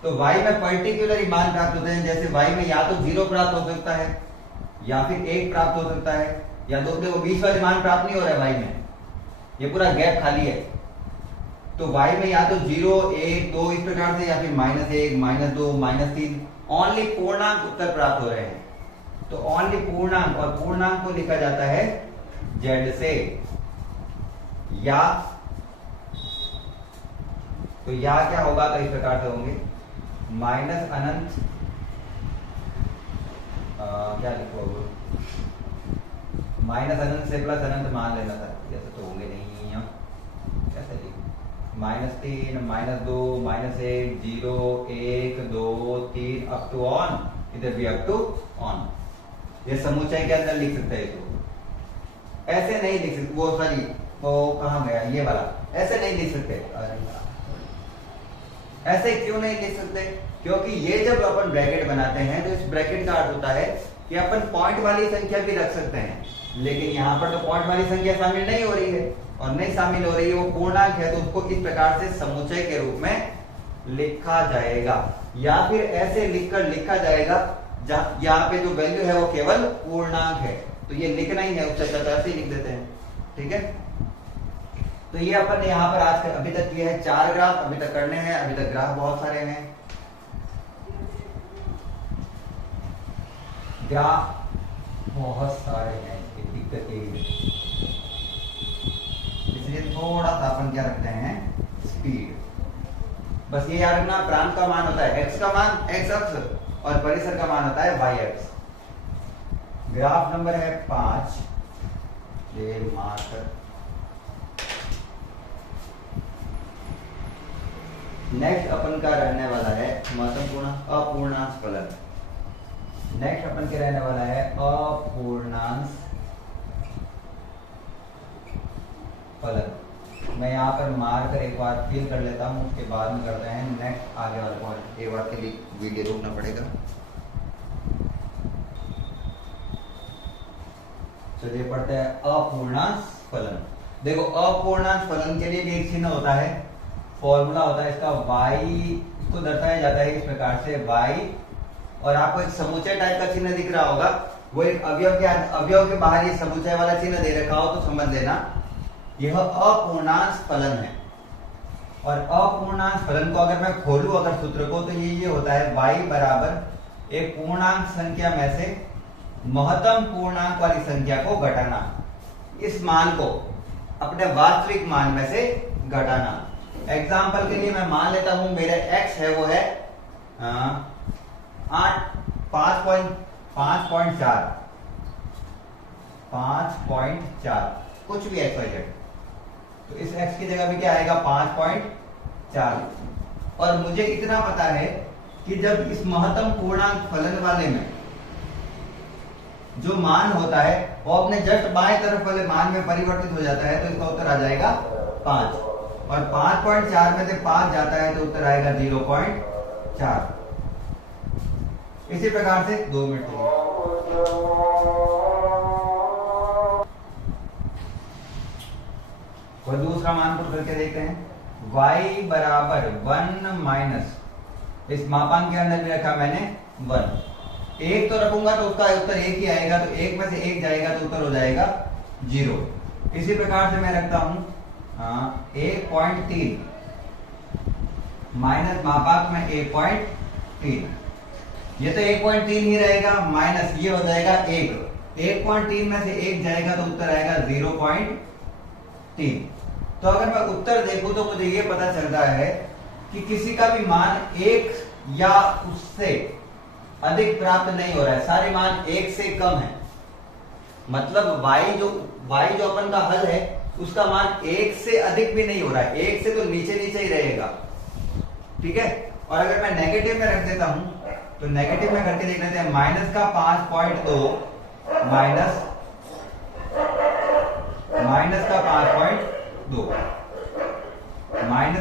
तो y में पर्टिकुलर मान प्राप्त होते हैं। जैसे y में या तो 0 प्राप्त हो सकता है, या फिर 1 प्राप्त हो सकता है, या तो वो 20 वाले मान प्राप्त नहीं हो रहा है y में, ये पूरा गैप खाली है। तो y में या तो 0, 1, 2 इस प्रकार से, या फिर -1, -2, -3 ओनली पूर्णांक उत्तर प्राप्त हो रहे हैं। तो ओनली पूर्णांक, और पूर्णांक को लिखा जाता है z से, या तो या क्या होगा, तो इस प्रकार से होंगे माइनस अनंत, क्या लिखो, माइनस अनंत से प्लस अनंत मान लेना था, जैसे तो होंगे नहीं, कैसे लिख, -3, -2, -1, 0, 1, 2, 3 अप टू ऑन, इधर भी अप टू ऑन, ये समुच्चय के अंदर लिख सकते हैं। तो ऐसे नहीं लिख सकते, वो सॉरी वो कहाँ गया ये वाला, ऐसे नहीं लिख सकते। ऐसे क्यों नहीं लिख सकते, क्योंकि ये जब अपन ब्रैकेट बनाते हैं तो इस ब्रैकेट का अर्थ होता है कि अपन पॉइंट वाली संख्या भी रख सकते हैं, लेकिन यहाँ पर तो पॉइंट वाली संख्या शामिल नहीं हो रही है, और नहीं शामिल हो रही है, वो पूर्णांक है, तो उसको इस प्रकार से समुच्चय के रूप में लिखा जाएगा, या फिर ऐसे लिखकर लिखा जाएगा जहाँ यहाँ पे जो वैल्यू है वो केवल पूर्णांक है, तो ये लिखना ही है, उससे अच्छा ऐसे ही लिख देते हैं। ठीक है, तो ये अपन ने यहाँ पर आज अभी तक किए हैं 4 ग्राफ, अभी तक करने हैं, अभी तक ग्राफ बहुत सारे हैं, ग्राफ बहुत सारे हैं, दिक्कत यही है, इसलिए थोड़ा सा अपन क्या रखते हैं, स्पीड। बस ये याद रखना, प्रांत का मान होता है x का मान x अक्ष, और परिसर का मान होता है y अक्ष। ग्राफ नंबर है 5, ये मार्कर। नेक्स्ट अपन का रहने वाला है महत्वपूर्ण अपूर्णांश फलन। नेक्स्ट अपन के रहने वाला है अपूर्णांश फलन। मैं यहाँ पर मार कर एक बार फिल कर लेता हूँ, उसके बाद में करते हैं नेक्स्ट आगे वाला पॉइंट। एक बार के लिए वीडियो रोकना पड़ेगा। चलिए पढ़ते हैं अपूर्णांश फलन। देखो अपूर्णांश फलन के लिए भी एक चिन्ह होता है, फॉर्मूला होता है इसका, y को दर्शाया जाता है इस प्रकार से y, और आपको एक समुच्चय टाइप का चिन्ह दिख रहा होगा, वो एक अवयव के बाहर ये समुच्चय वाला चिन्ह दे रखा हो तो समझ लेना यह अपूर्णांश फलन है। और अपूर्णांश फलन को अगर मैं खोलूं अगर सूत्र को, तो ये होता है y बराबर एक पूर्णांक संख्या में से महत्तम पूर्णांक वाली संख्या को घटाना, इस मान को अपने वास्तविक मान में से घटाना। एग्जाम्पल के लिए मैं मान लेता हूं मेरा x है वो है 5.4 कुछ भी x y z, तो इस x की जगह भी क्या आएगा 5.4। और मुझे इतना पता है कि जब इस महत्तम पूर्णांक फलन वाले में जो मान होता है वो अपने जस्ट बाएं तरफ वाले मान में परिवर्तित हो जाता है, तो इसका उत्तर आ जाएगा 5, और 5.4 में से 5 जाता है तो उत्तर आएगा 0.4। इसी प्रकार से 2 मिनट और दूसरा मान पुट करके देखते हैं। y बराबर 1 माइनस, इस मापांक के अंदर भी रखा मैंने 1, 1 तो रखूंगा तो उसका उत्तर 1 ही आएगा, तो 1 में से 1 जाएगा तो उत्तर हो जाएगा 0। इसी प्रकार से मैं रखता हूं 1.3 माइनस मापांक में 1.3, ये तो 1.3 ही रहेगा, माइनस ये हो जाएगा 1.3 में से 1 जाएगा तो उत्तर आएगा 0.3। तो अगर मैं उत्तर देखूं तो मुझे ये पता चलता है कि किसी का भी मान 1 या उससे अधिक प्राप्त नहीं हो रहा है, सारे मान 1 से कम है। मतलब y जो y जो अपन का हल है उसका मान 1 से अधिक भी नहीं हो रहा है, 1 से तो नीचे नीचे ही रहेगा, ठीक है। और अगर मैं नेगेटिव में रख देता हूं तो नेगेटिव में करके देख लेते हैं, माइनस का 5.2 माइनस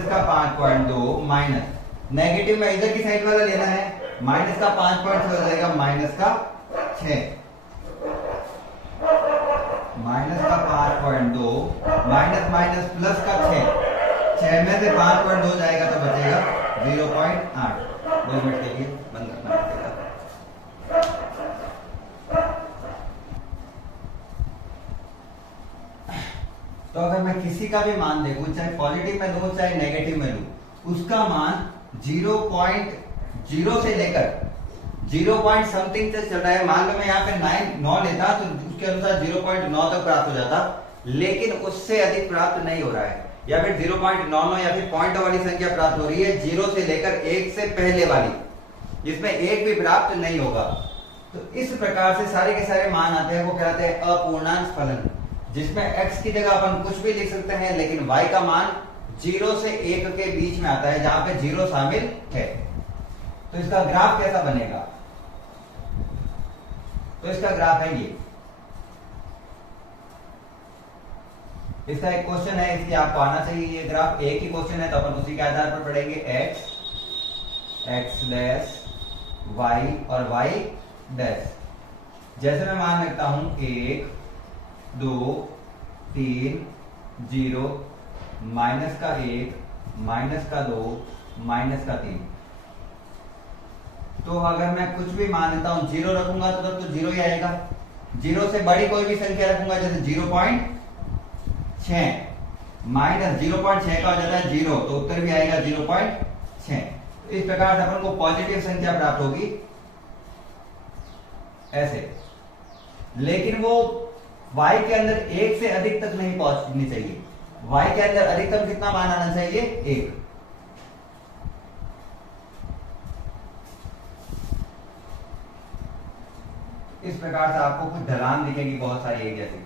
का 5.2 माइनस नेगेटिव में इधर की साइड वाला लेना है, माइनस का 5.6 हो जाएगा माइनस का 6, माइनस का 5.2 माइनस माइनस प्लस का 6 में से 5.2 जाएगा तो बचेगा 0.8। 2 मिनट के लिए बंद करना पड़ेगा। तो अगर मैं किसी का भी मान देखूं, चाहे पॉजिटिव में लूं चाहे नेगेटिव में लूं, उसका मान 0.0 से लेकर 0 पॉइंट समथिंग तक चल रहा है। मान लो मैं यहाँ पे 9 लेता तो उसके अनुसार 0.9 तक प्राप्त हो जाता, लेकिन उससे अधिक प्राप्त नहीं हो रहा है, या फिर 0.99 या फिर पॉइंट वाली संख्या प्राप्त हो रही है 0 से लेकर 1 से पहले वाली, जिसमें 1 भी प्राप्त नहीं होगा। तो इस प्रकार से सारे के सारे मान आते हैं, वो कहते हैं अपूर्णांक फलन, जिसमें x की जगह अपन कुछ भी लिख सकते हैं, लेकिन y का मान 0 से 1 के बीच में आता है, जहां पे 0 शामिल है। तो इसका ग्राफ कैसा बनेगा? तो इसका ग्राफ है ये, इसका एक क्वेश्चन है, इसलिए आपको आना चाहिए ये ग्राफ। एक ही क्वेश्चन है तो अपन उसी के आधार पर पढ़ेंगे। x डैश y और y डैश। जैसे मैं मान लेता हूं 1 2 3 0 माइनस का 1 माइनस का 2 माइनस का 3। तो अगर मैं कुछ भी मान लेता हूं 0 रखूंगा तो तब तो 0 ही आएगा। 0 से बड़ी कोई भी संख्या रखूंगा, जैसे 0.6 माइनस 0.6 का हो जाता है 0, तो उत्तर भी आएगा 0.6। तो इस प्रकार से अपन को पॉजिटिव संख्या प्राप्त होगी ऐसे, लेकिन वो y के अंदर 1 से अधिक तक नहीं पहुंचनी चाहिए। y के अंदर अधिकतम कितना मान आना चाहिए? 1। इस प्रकार से आपको कुछ ढलान दिखेगी बहुत सारी एक जैसी,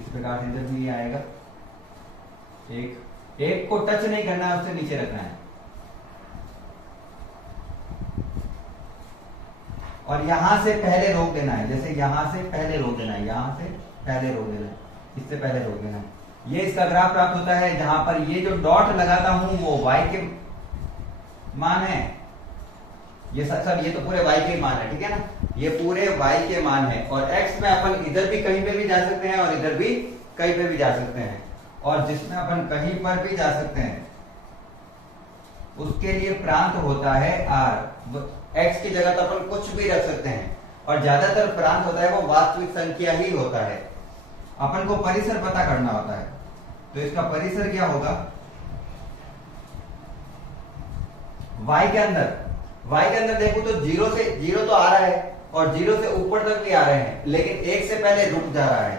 इस प्रकार से इधर भी आएगा। एक को टच नहीं करना है, उससे नीचे रखना है। और यहां से पहले रोक देना है, जैसे यहां से पहले रोक देना है, यहां से पहले रोक देना है, इससे पहले रोक देना है। ये इसका ग्राफ प्राप्त होता है, जहां पर ये जो डॉट लगाता हूं वो y के मान है, ये सब ये तो पूरे y के मान है, ठीक है ना, ये पूरे y के मान है। और x में अपन इधर भी कहीं पे भी जा सकते हैं और इधर भी कहीं पे भी जा सकते हैं, और जिसमें अपन कहीं पर भी जा सकते हैं उसके लिए प्रांत होता है r। x की जगह तो अपन कुछ भी रख सकते हैं, और ज्यादातर प्रांत होता है वो वास्तविक संख्या ही होता है। अपन को परिसर पता करना होता है, तो इसका परिसर क्या होगा? y के अंदर देखो तो 0 तो आ रहा है और 0 से ऊपर तक भी आ रहे हैं, लेकिन 1 से पहले रुक जा रहा है।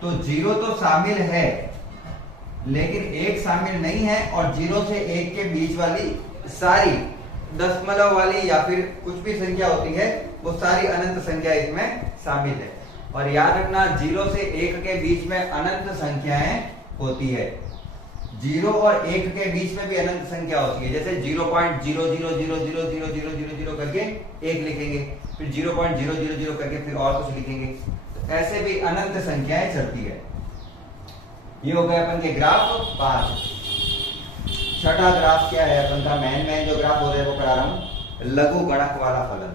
तो 0 तो शामिल है लेकिन 1 शामिल नहीं है, और 0 से 1 के बीच वाली सारी दशमलव वाली या फिर कुछ भी संख्या होती है वो सारी अनंत संख्या इसमें शामिल है। और याद रखना 0 से 1 के बीच में अनंत संख्याएं होती है, 0 और 1 के बीच में भी अनंत संख्या होती है। जैसे 0.0000000 करके 1 लिखेंगे, फिर 0.000 करके फिर और कुछ लिखेंगे, तो ऐसे भी अनंत संख्याएं चलती है। ये हो गया अपन के ग्राफ 5। छठा ग्राफ क्या है अपन का? मेन जो ग्राफ हो रहा है वो करा रहा हूं, लघु गणक वाला फलन।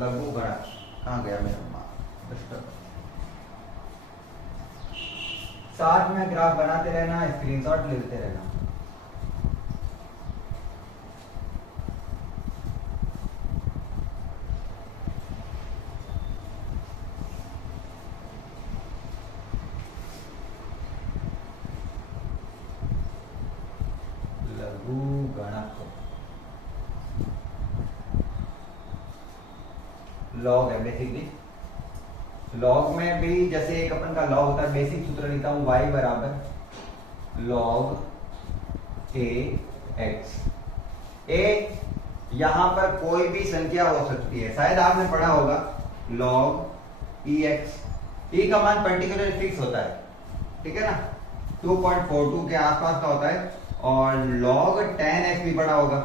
लघु गणक कहां गया मेरा? साथ में ग्राफ बनाते रहना, स्क्रीनशॉट लेते रहना। लघु गणक लॉग है बेसिकली। लॉग में भी जैसे एक अपन का लॉग होता है, बेसिक सूत्र लिखता हूं y बराबर log a x। a यहां पर कोई भी संख्या हो सकती है, शायद आपने पढ़ा होगा log ex, e का मान पर्टिकुलर फिक्स होता है, ठीक है ना, 2.42 के आसपास का होता है, और log tan x भी बड़ा होगा।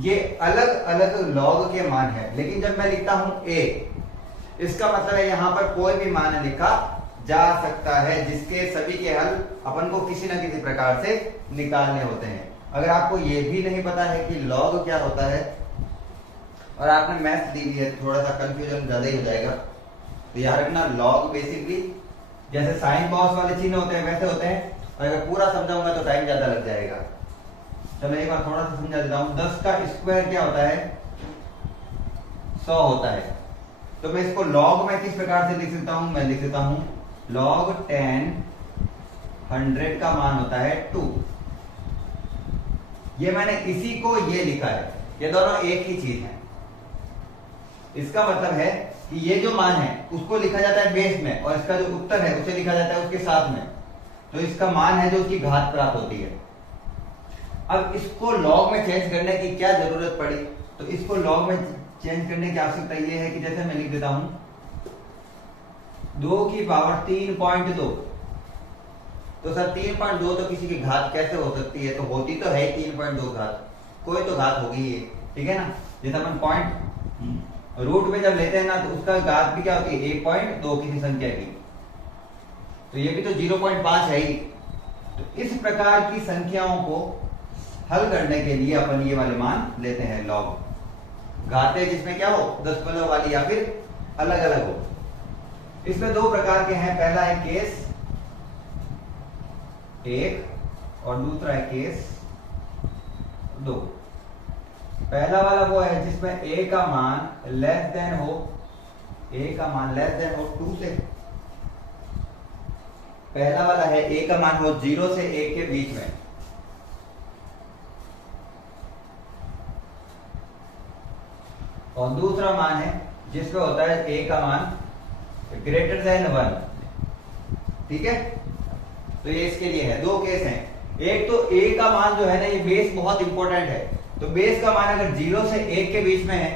ये अलग अलग log के मान है, लेकिन जब मैं लिखता हूं a, इसका मतलब है यहां पर कोई भी मान लिखा जा सकता है, जिसके सभी के हल अपन को किसी ना किसी प्रकार से निकालने होते हैं। अगर आपको ये भी नहीं पता है कि log क्या होता है और आपने मैथ ली हुई है, थोड़ा सा कंफ्यूजन ज्यादा ही हो जाएगा। तो याद रखना, log बेसिकली जैसे साइन कॉस वाले चिन्ह होते हैं वैसे होते हैं, और अगर पूरा समझाऊंगा तो टाइम ज्यादा लग जाएगा। चलो एक बार थोड़ा सा समझा देता हूं। 10 का स्क्वायर क्या होता है? 100 होता है। तो मैं इसको log में किस प्रकार से लिख सकता हूं? मैं लिख सकता हूं log 10 100 का मान होता है 2। ये मैंने इसी को ये लिखा है, ये दोनों एक ही चीज है। इसका मतलब है कि ये जो मान है उसको लिखा जाता है बेस में, और इसका जो उत्तर है उसे लिखा जाता है उसके साथ में। तो इसका मान है जो उसकी घात प्राप्त होती है। अब इसको log में चेंज करने की क्या जरूरत पड़ी? तो इसको log में चेंज करने की आवश्यकता ये है कि जैसे मैं लिख देता हूं 2 की पावर 3.2। तो सर 3.2 तो किसी की घात कैसे हो सकती है? तो होती तो है 3.2 घात, कोई तो घात होगी ये, ठीक है ना। जैसे अपन पॉइंट रूट में जब लेते हैं ना, तो उसका घात भी क्या होती है? 1.2 किसी संख्या की। तो ये भी तो 0.5 है ही। तो इस प्रकार की संख्याओं को हल करने के लिए अपन ये वाले मान लेते हैं log। घातें जिसमें क्या हो, दशमलव वाली या फिर अलग अलग हो। इसमें दो प्रकार के हैं, पहला है केस 1 और दूसरा है केस 2। पहला वाला वो है जिसमें a का मान लेस देन हो, a का मान लेस देन हो 2 से। पहला वाला है a का मान हो 0 से 1 के बीच में। और दूसरा मान है जिसमें होता है a का मान ग्रेटर देन 1, ठीक है। तो ये इसके लिए है, दो केस हैं। एक तो a का मान जो है ना, ये बेस बहुत इंपॉर्टेंट है। तो बेस का मान अगर 0 से 1 के बीच में है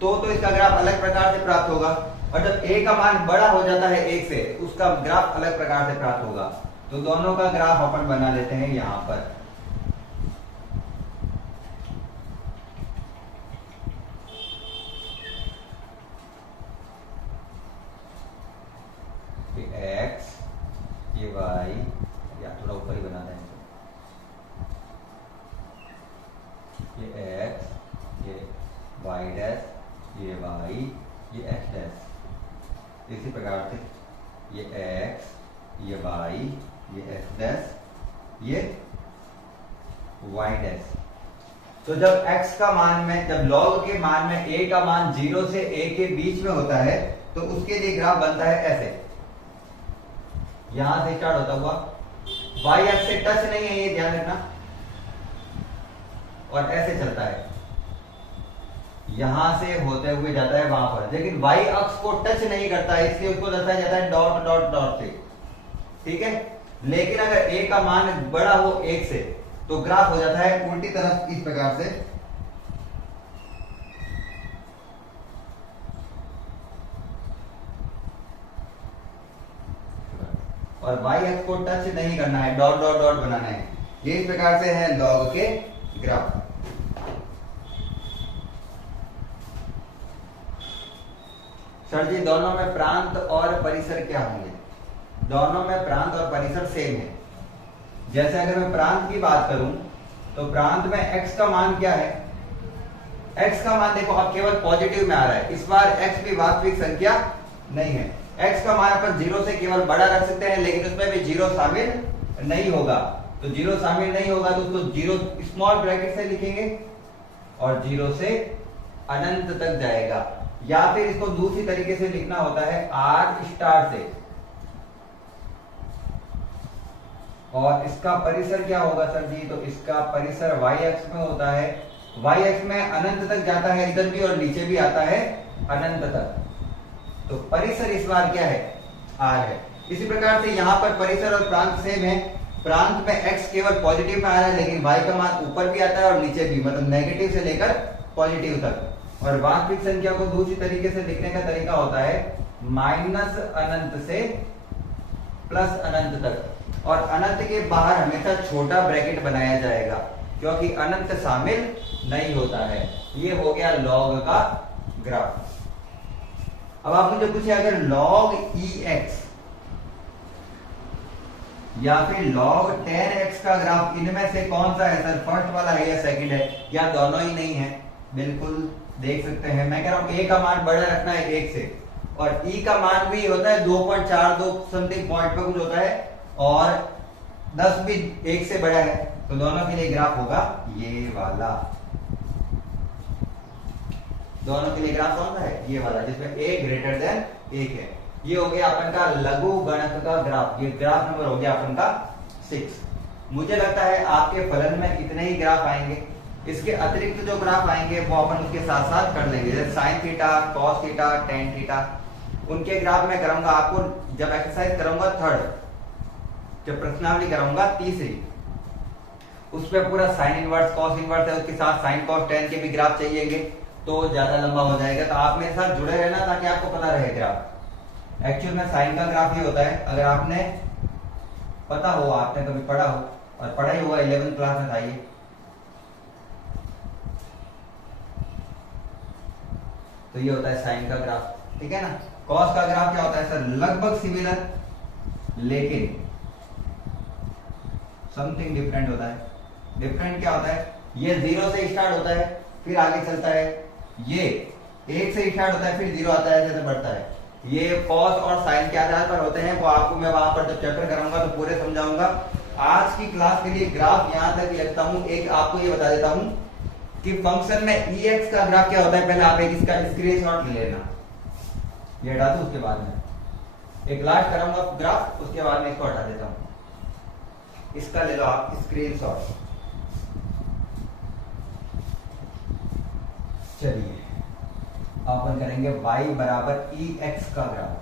तो इसका ग्राफ अलग प्रकार से प्राप्त होगा, और जब a का मान बड़ा हो जाता है 1 से, उसका ग्राफ अलग प्रकार से प्राप्त होगा। तो दोनों का ग्राफ अपन बना लेते हैं यहां पर। x, ये y, या थोड़ा ऊपर ही बना दें, ये x, ये y डैश, ये y, ये x डैश। इसी प्रकार से ये x, ये y, ये x डैश, ये y डैश। तो जब x का मान में, जब log के मान में a का मान 0 से a के बीच में होता है, तो उसके लिए ग्राफ बनता है ऐसे। यहां से स्टार्ट होता हुआ, y अक्ष से टच नहीं है, ये ध्यान रखना, और ऐसे चलता है, यहां से होते हुए जाता है वहां पर, लेकिन y अक्ष को टच नहीं करता है, इसलिए उसको दर्शाया जाता है डॉट डॉट डॉट से, ठीक है। लेकिन अगर a का मान बड़ा हो 1 से, तो ग्राफ हो जाता है उल्टी तरफ इस प्रकार से। और y अक्ष को टच नहीं करना है, डॉट डॉट डॉट बनाना है। ये इस प्रकार से है log के ग्राफ। सर जी दोनों में प्रांत और परिसर क्या होंगे? दोनों में प्रांत और परिसर सेम है। जैसे अगर मैं प्रांत की बात करूं, तो प्रांत में x का मान क्या है? x का मान देखो अब केवल पॉजिटिव में आ रहा है, इस बार x भी वास्तविक संख्या नहीं है। x का मान अपन 0 से केवल बड़ा रख सकते हैं, लेकिन उसमें भी 0 शामिल नहीं होगा। तो 0 शामिल नहीं होगा तो उसको 0 स्मॉल ब्रैकेट से लिखेंगे, और 0 से अनंत तक जाएगा। या फिर इसको दूसरी तरीके से लिखना होता है r स्टार से। और इसका परिसर क्या होगा सर जी? तो इसका परिसर y अक्ष में होता है, y अक्ष में अनंत तक जाता है इधर भी, और नीचे भी आता है अनंत तक। तो परिसर इस बार क्या है? r है। इसी प्रकार से यहाँ पर परिसर और प्रांत सेम है। प्रांत में x केवल पॉजिटिव में आ रहा है, लेकिन y का मान ऊपर भी आता है और नीचे भी, मतलब नेगेटिव से लेकर पॉजिटिव तक। और वास्तविक संख्या को दूसरी तरीके से लिखने का तरीका होता है माइनस अनंत से प्लस अनंत तक, और अनंत के बाहर हमेशा छोटा ब्रैकेट बनाया जाएगा क्योंकि अनंत शामिल नहीं होता है। ये हो गया लॉग का ग्राफ। अब आप मुझे पूछिए, अगर लॉग ex या फिर log 10x का ग्राफ, इनमें से कौन सा है सर? फर्स्ट वाला है या सेकंड है, या दोनों ही नहीं है? बिल्कुल देख सकते हैं, मैं कह रहा हूं a का मान बड़ा रखना है 1 से, और e का मान भी होता है 2.42 समथिंग पॉइंट पे कुछ होता है, और 10 भी 1 से बड़ा है, तो दोनों के लिए ग्राफ होगा ये वाला। दोनों के लिए ग्राफ कौन सा है? ये वाला, जिसमें a ग्रेटर देन 1 है। ये हो गया अपन का लघु गणक का ग्राफ। ये ग्राफ नंबर हो गया अपन का 6। मुझे लगता है आपके फलन में इतने ही ग्राफ आएंगे, इसके अतिरिक्त जो ग्राफ आएंगे वो अपन उसके साथ साथ कर लेंगे, जैसे sine theta, cos theta, tan theta, उनके ग्राफ मैं कराऊंगा आपको जब एक्सरसाइज कराऊंगा 3rd, जब प्रश्नावली कराऊंगा 3री, उस पर पूरा साइन इनवर्स, कॉस इनवर्स है, उसके साथ साइन कॉस टेन के भी ग्राफ चाहिएंगे, तो ज्यादा लंबा हो जाएगा। तो आप मेरे साथ जुड़े रहना ताकि आपको पता रहे ग्राफ। एक्चुअल में साइन का ग्राफ ही होता है, अगर आपने पता हो, आपने कभी पढ़ा हो, और पढ़ा ही होगा 11th क्लास में था ये। तो ये होता है साइन का ग्राफ, ठीक है ना। कॉस का ग्राफ क्या होता है सर? लगभग सिमिलर, लेकिन समथिंग डिफरेंट होता है। डिफरेंट क्या होता है? ये 0 से स्टार्ट होता है, फिर आगे चलता है, ये 1 से स्टार्ट होता है, फिर 0 आता है, जैसे बढ़ता है। ये कॉस और साइन के आधार पर होते हैं, वो आपको मैं वहां पर जब चैप्टर कराऊंगा तो पूरे समझाऊंगा। आज की क्लास के लिए ग्राफ यहां तक लिखता हूं। एक आपको ये बता देता हूं कि फंक्शन में ex का ग्राफ क्या होता है, पहले आप एक इसका स्क्रीनशॉट ले लेना, ये हटा दो, उसके बाद में एक लास्ट कराऊंगा ग्राफ, उसके बाद में इसको हटा देता हूं। इसका ले लो आप स्क्रीनशॉट। चलिए अपन करेंगे y बराबर ex का ग्राफ।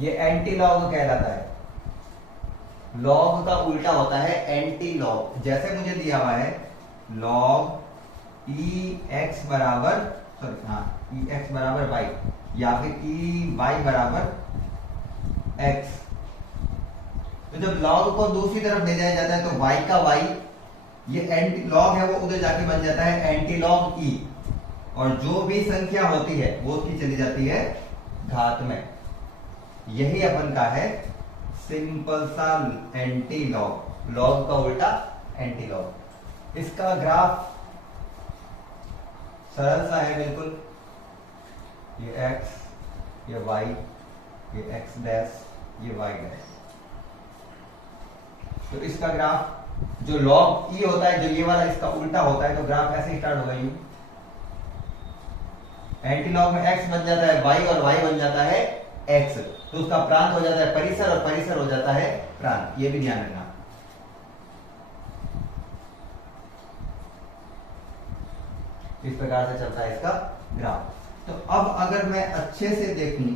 ये एंटी लॉग कहलाता है। लॉग का उल्टा होता है एंटी लॉग। जैसे मुझे दिया हुआ है लॉग ex बराबर ex बराबर y, या फिर ey बराबर x, तो जब लॉग को दूसरी तरफ ले जाया जाता है तो y का y, ये एंटी लॉग है, वो उधर जाके बन जाता है एंटी लॉग e, और जो भी संख्या होती है वो उसकी चली जाती है घात में। यही अपन का है सिंपल सा एंटी लॉग, लॉग का उल्टा एंटी लॉग। इसका ग्राफ सरल सा है बिल्कुल, ये x, ये y, ये x डैश, ये y डैश। तो इसका ग्राफ जो log e होता है, जो ये वाला इसका उल्टा होता है, तो ग्राफ ऐसे स्टार्ट होगा यू, एंटी लॉग में x बन जाता है y और y बन जाता है x, तो उसका प्रांत हो जाता है परिसर और परिसर हो जाता है प्रांत। ये भी ध्यान रखना। इस प्रकार से चलता है इसका ग्राफ। तो अब अगर मैं अच्छे से देखूं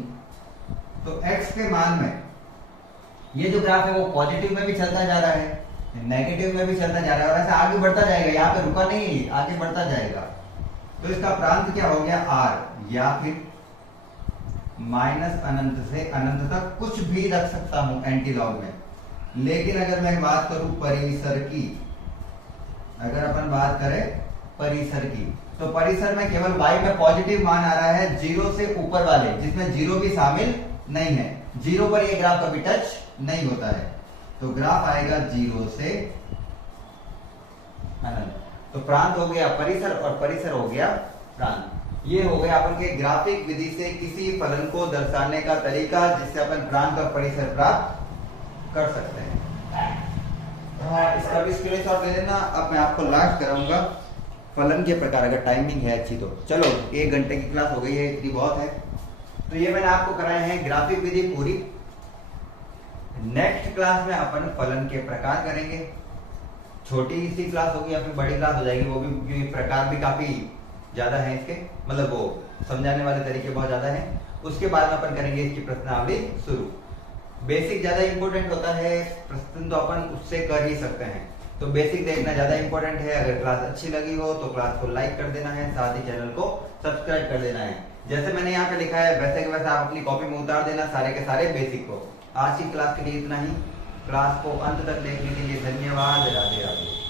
तो x के मान में ये जो ग्राफ है वो पॉजिटिव में भी चलता जा रहा है, नेगेटिव में भी चलता जा रहा है, और ऐसे आगे बढ़ता जाएगा, यहाँ पे रुका नहीं, आगे बढ़ता जाएगा। तो इसका प्रांत क्या हो गया? r, या फिर माइनस अनंत से अनंत तक कुछ भी रख सकता हूं एंटी लॉग में। लेकिन अगर मैं बात करूं परिसर की, अगर अपन बात करें परिसर की, तो परिसर में केवल y में पॉजिटिव मान आ रहा है 0 से ऊपर वाले, जिसमें 0 भी शामिल नहीं है। 0 पर ये ग्राफ कभी टच नहीं होता है, तो ग्राफ आएगा 0 से अनंत। तो प्रांत हो गया परिसर और परिसर हो गया प्रांत। ये हो गया अपन के ग्राफिक विधि से किसी फलन को दर्शाने का तरीका, जिससे अपन प्रांत और परिसर प्राप्त कर सकते हैं। इसका भी स्क्रीनशॉट ले लेना। अब मैं आपको लास्ट कराऊंगा फलन के प्रकार, अगर टाइमिंग है अच्छी तो। चलो 1 घंटे की क्लास हो गई है, इतनी बहुत है। तो ये मैंने आपको कराए हैं ग्राफिक विधि पूरी। नेक्स्ट क्लास में अपन फलन के प्रकार करेंगे। छोटी सी क्लास होगी या फिर बड़ी क्लास हो जाएगी, वो भी प्रकार भी काफी ज्यादा है इसके, मतलब वो समझाने वाले तरीके बहुत ज्यादा हैं। उसके बाद में अपन करेंगे इसकी प्रश्नावली शुरू। बेसिक ज्यादा इंपॉर्टेंट होता है, प्रश्न तो अपन उससे कर ही सकते हैं, तो बेसिक देखना ज्यादा इंपॉर्टेंट है। अगर क्लास अच्छी लगी हो तो क्लास को लाइक कर देना है, साथ ही चैनल को सब्सक्राइब कर देना है। जैसे मैंने यहाँ पे लिखा है वैसे के वैसे आप अपनी कॉपी में उतार देना सारे के सारे बेसिक को। आज की क्लास के लिए इतना ही। क्लास को अंत तक देखने के लिए धन्यवाद। राधे राधे।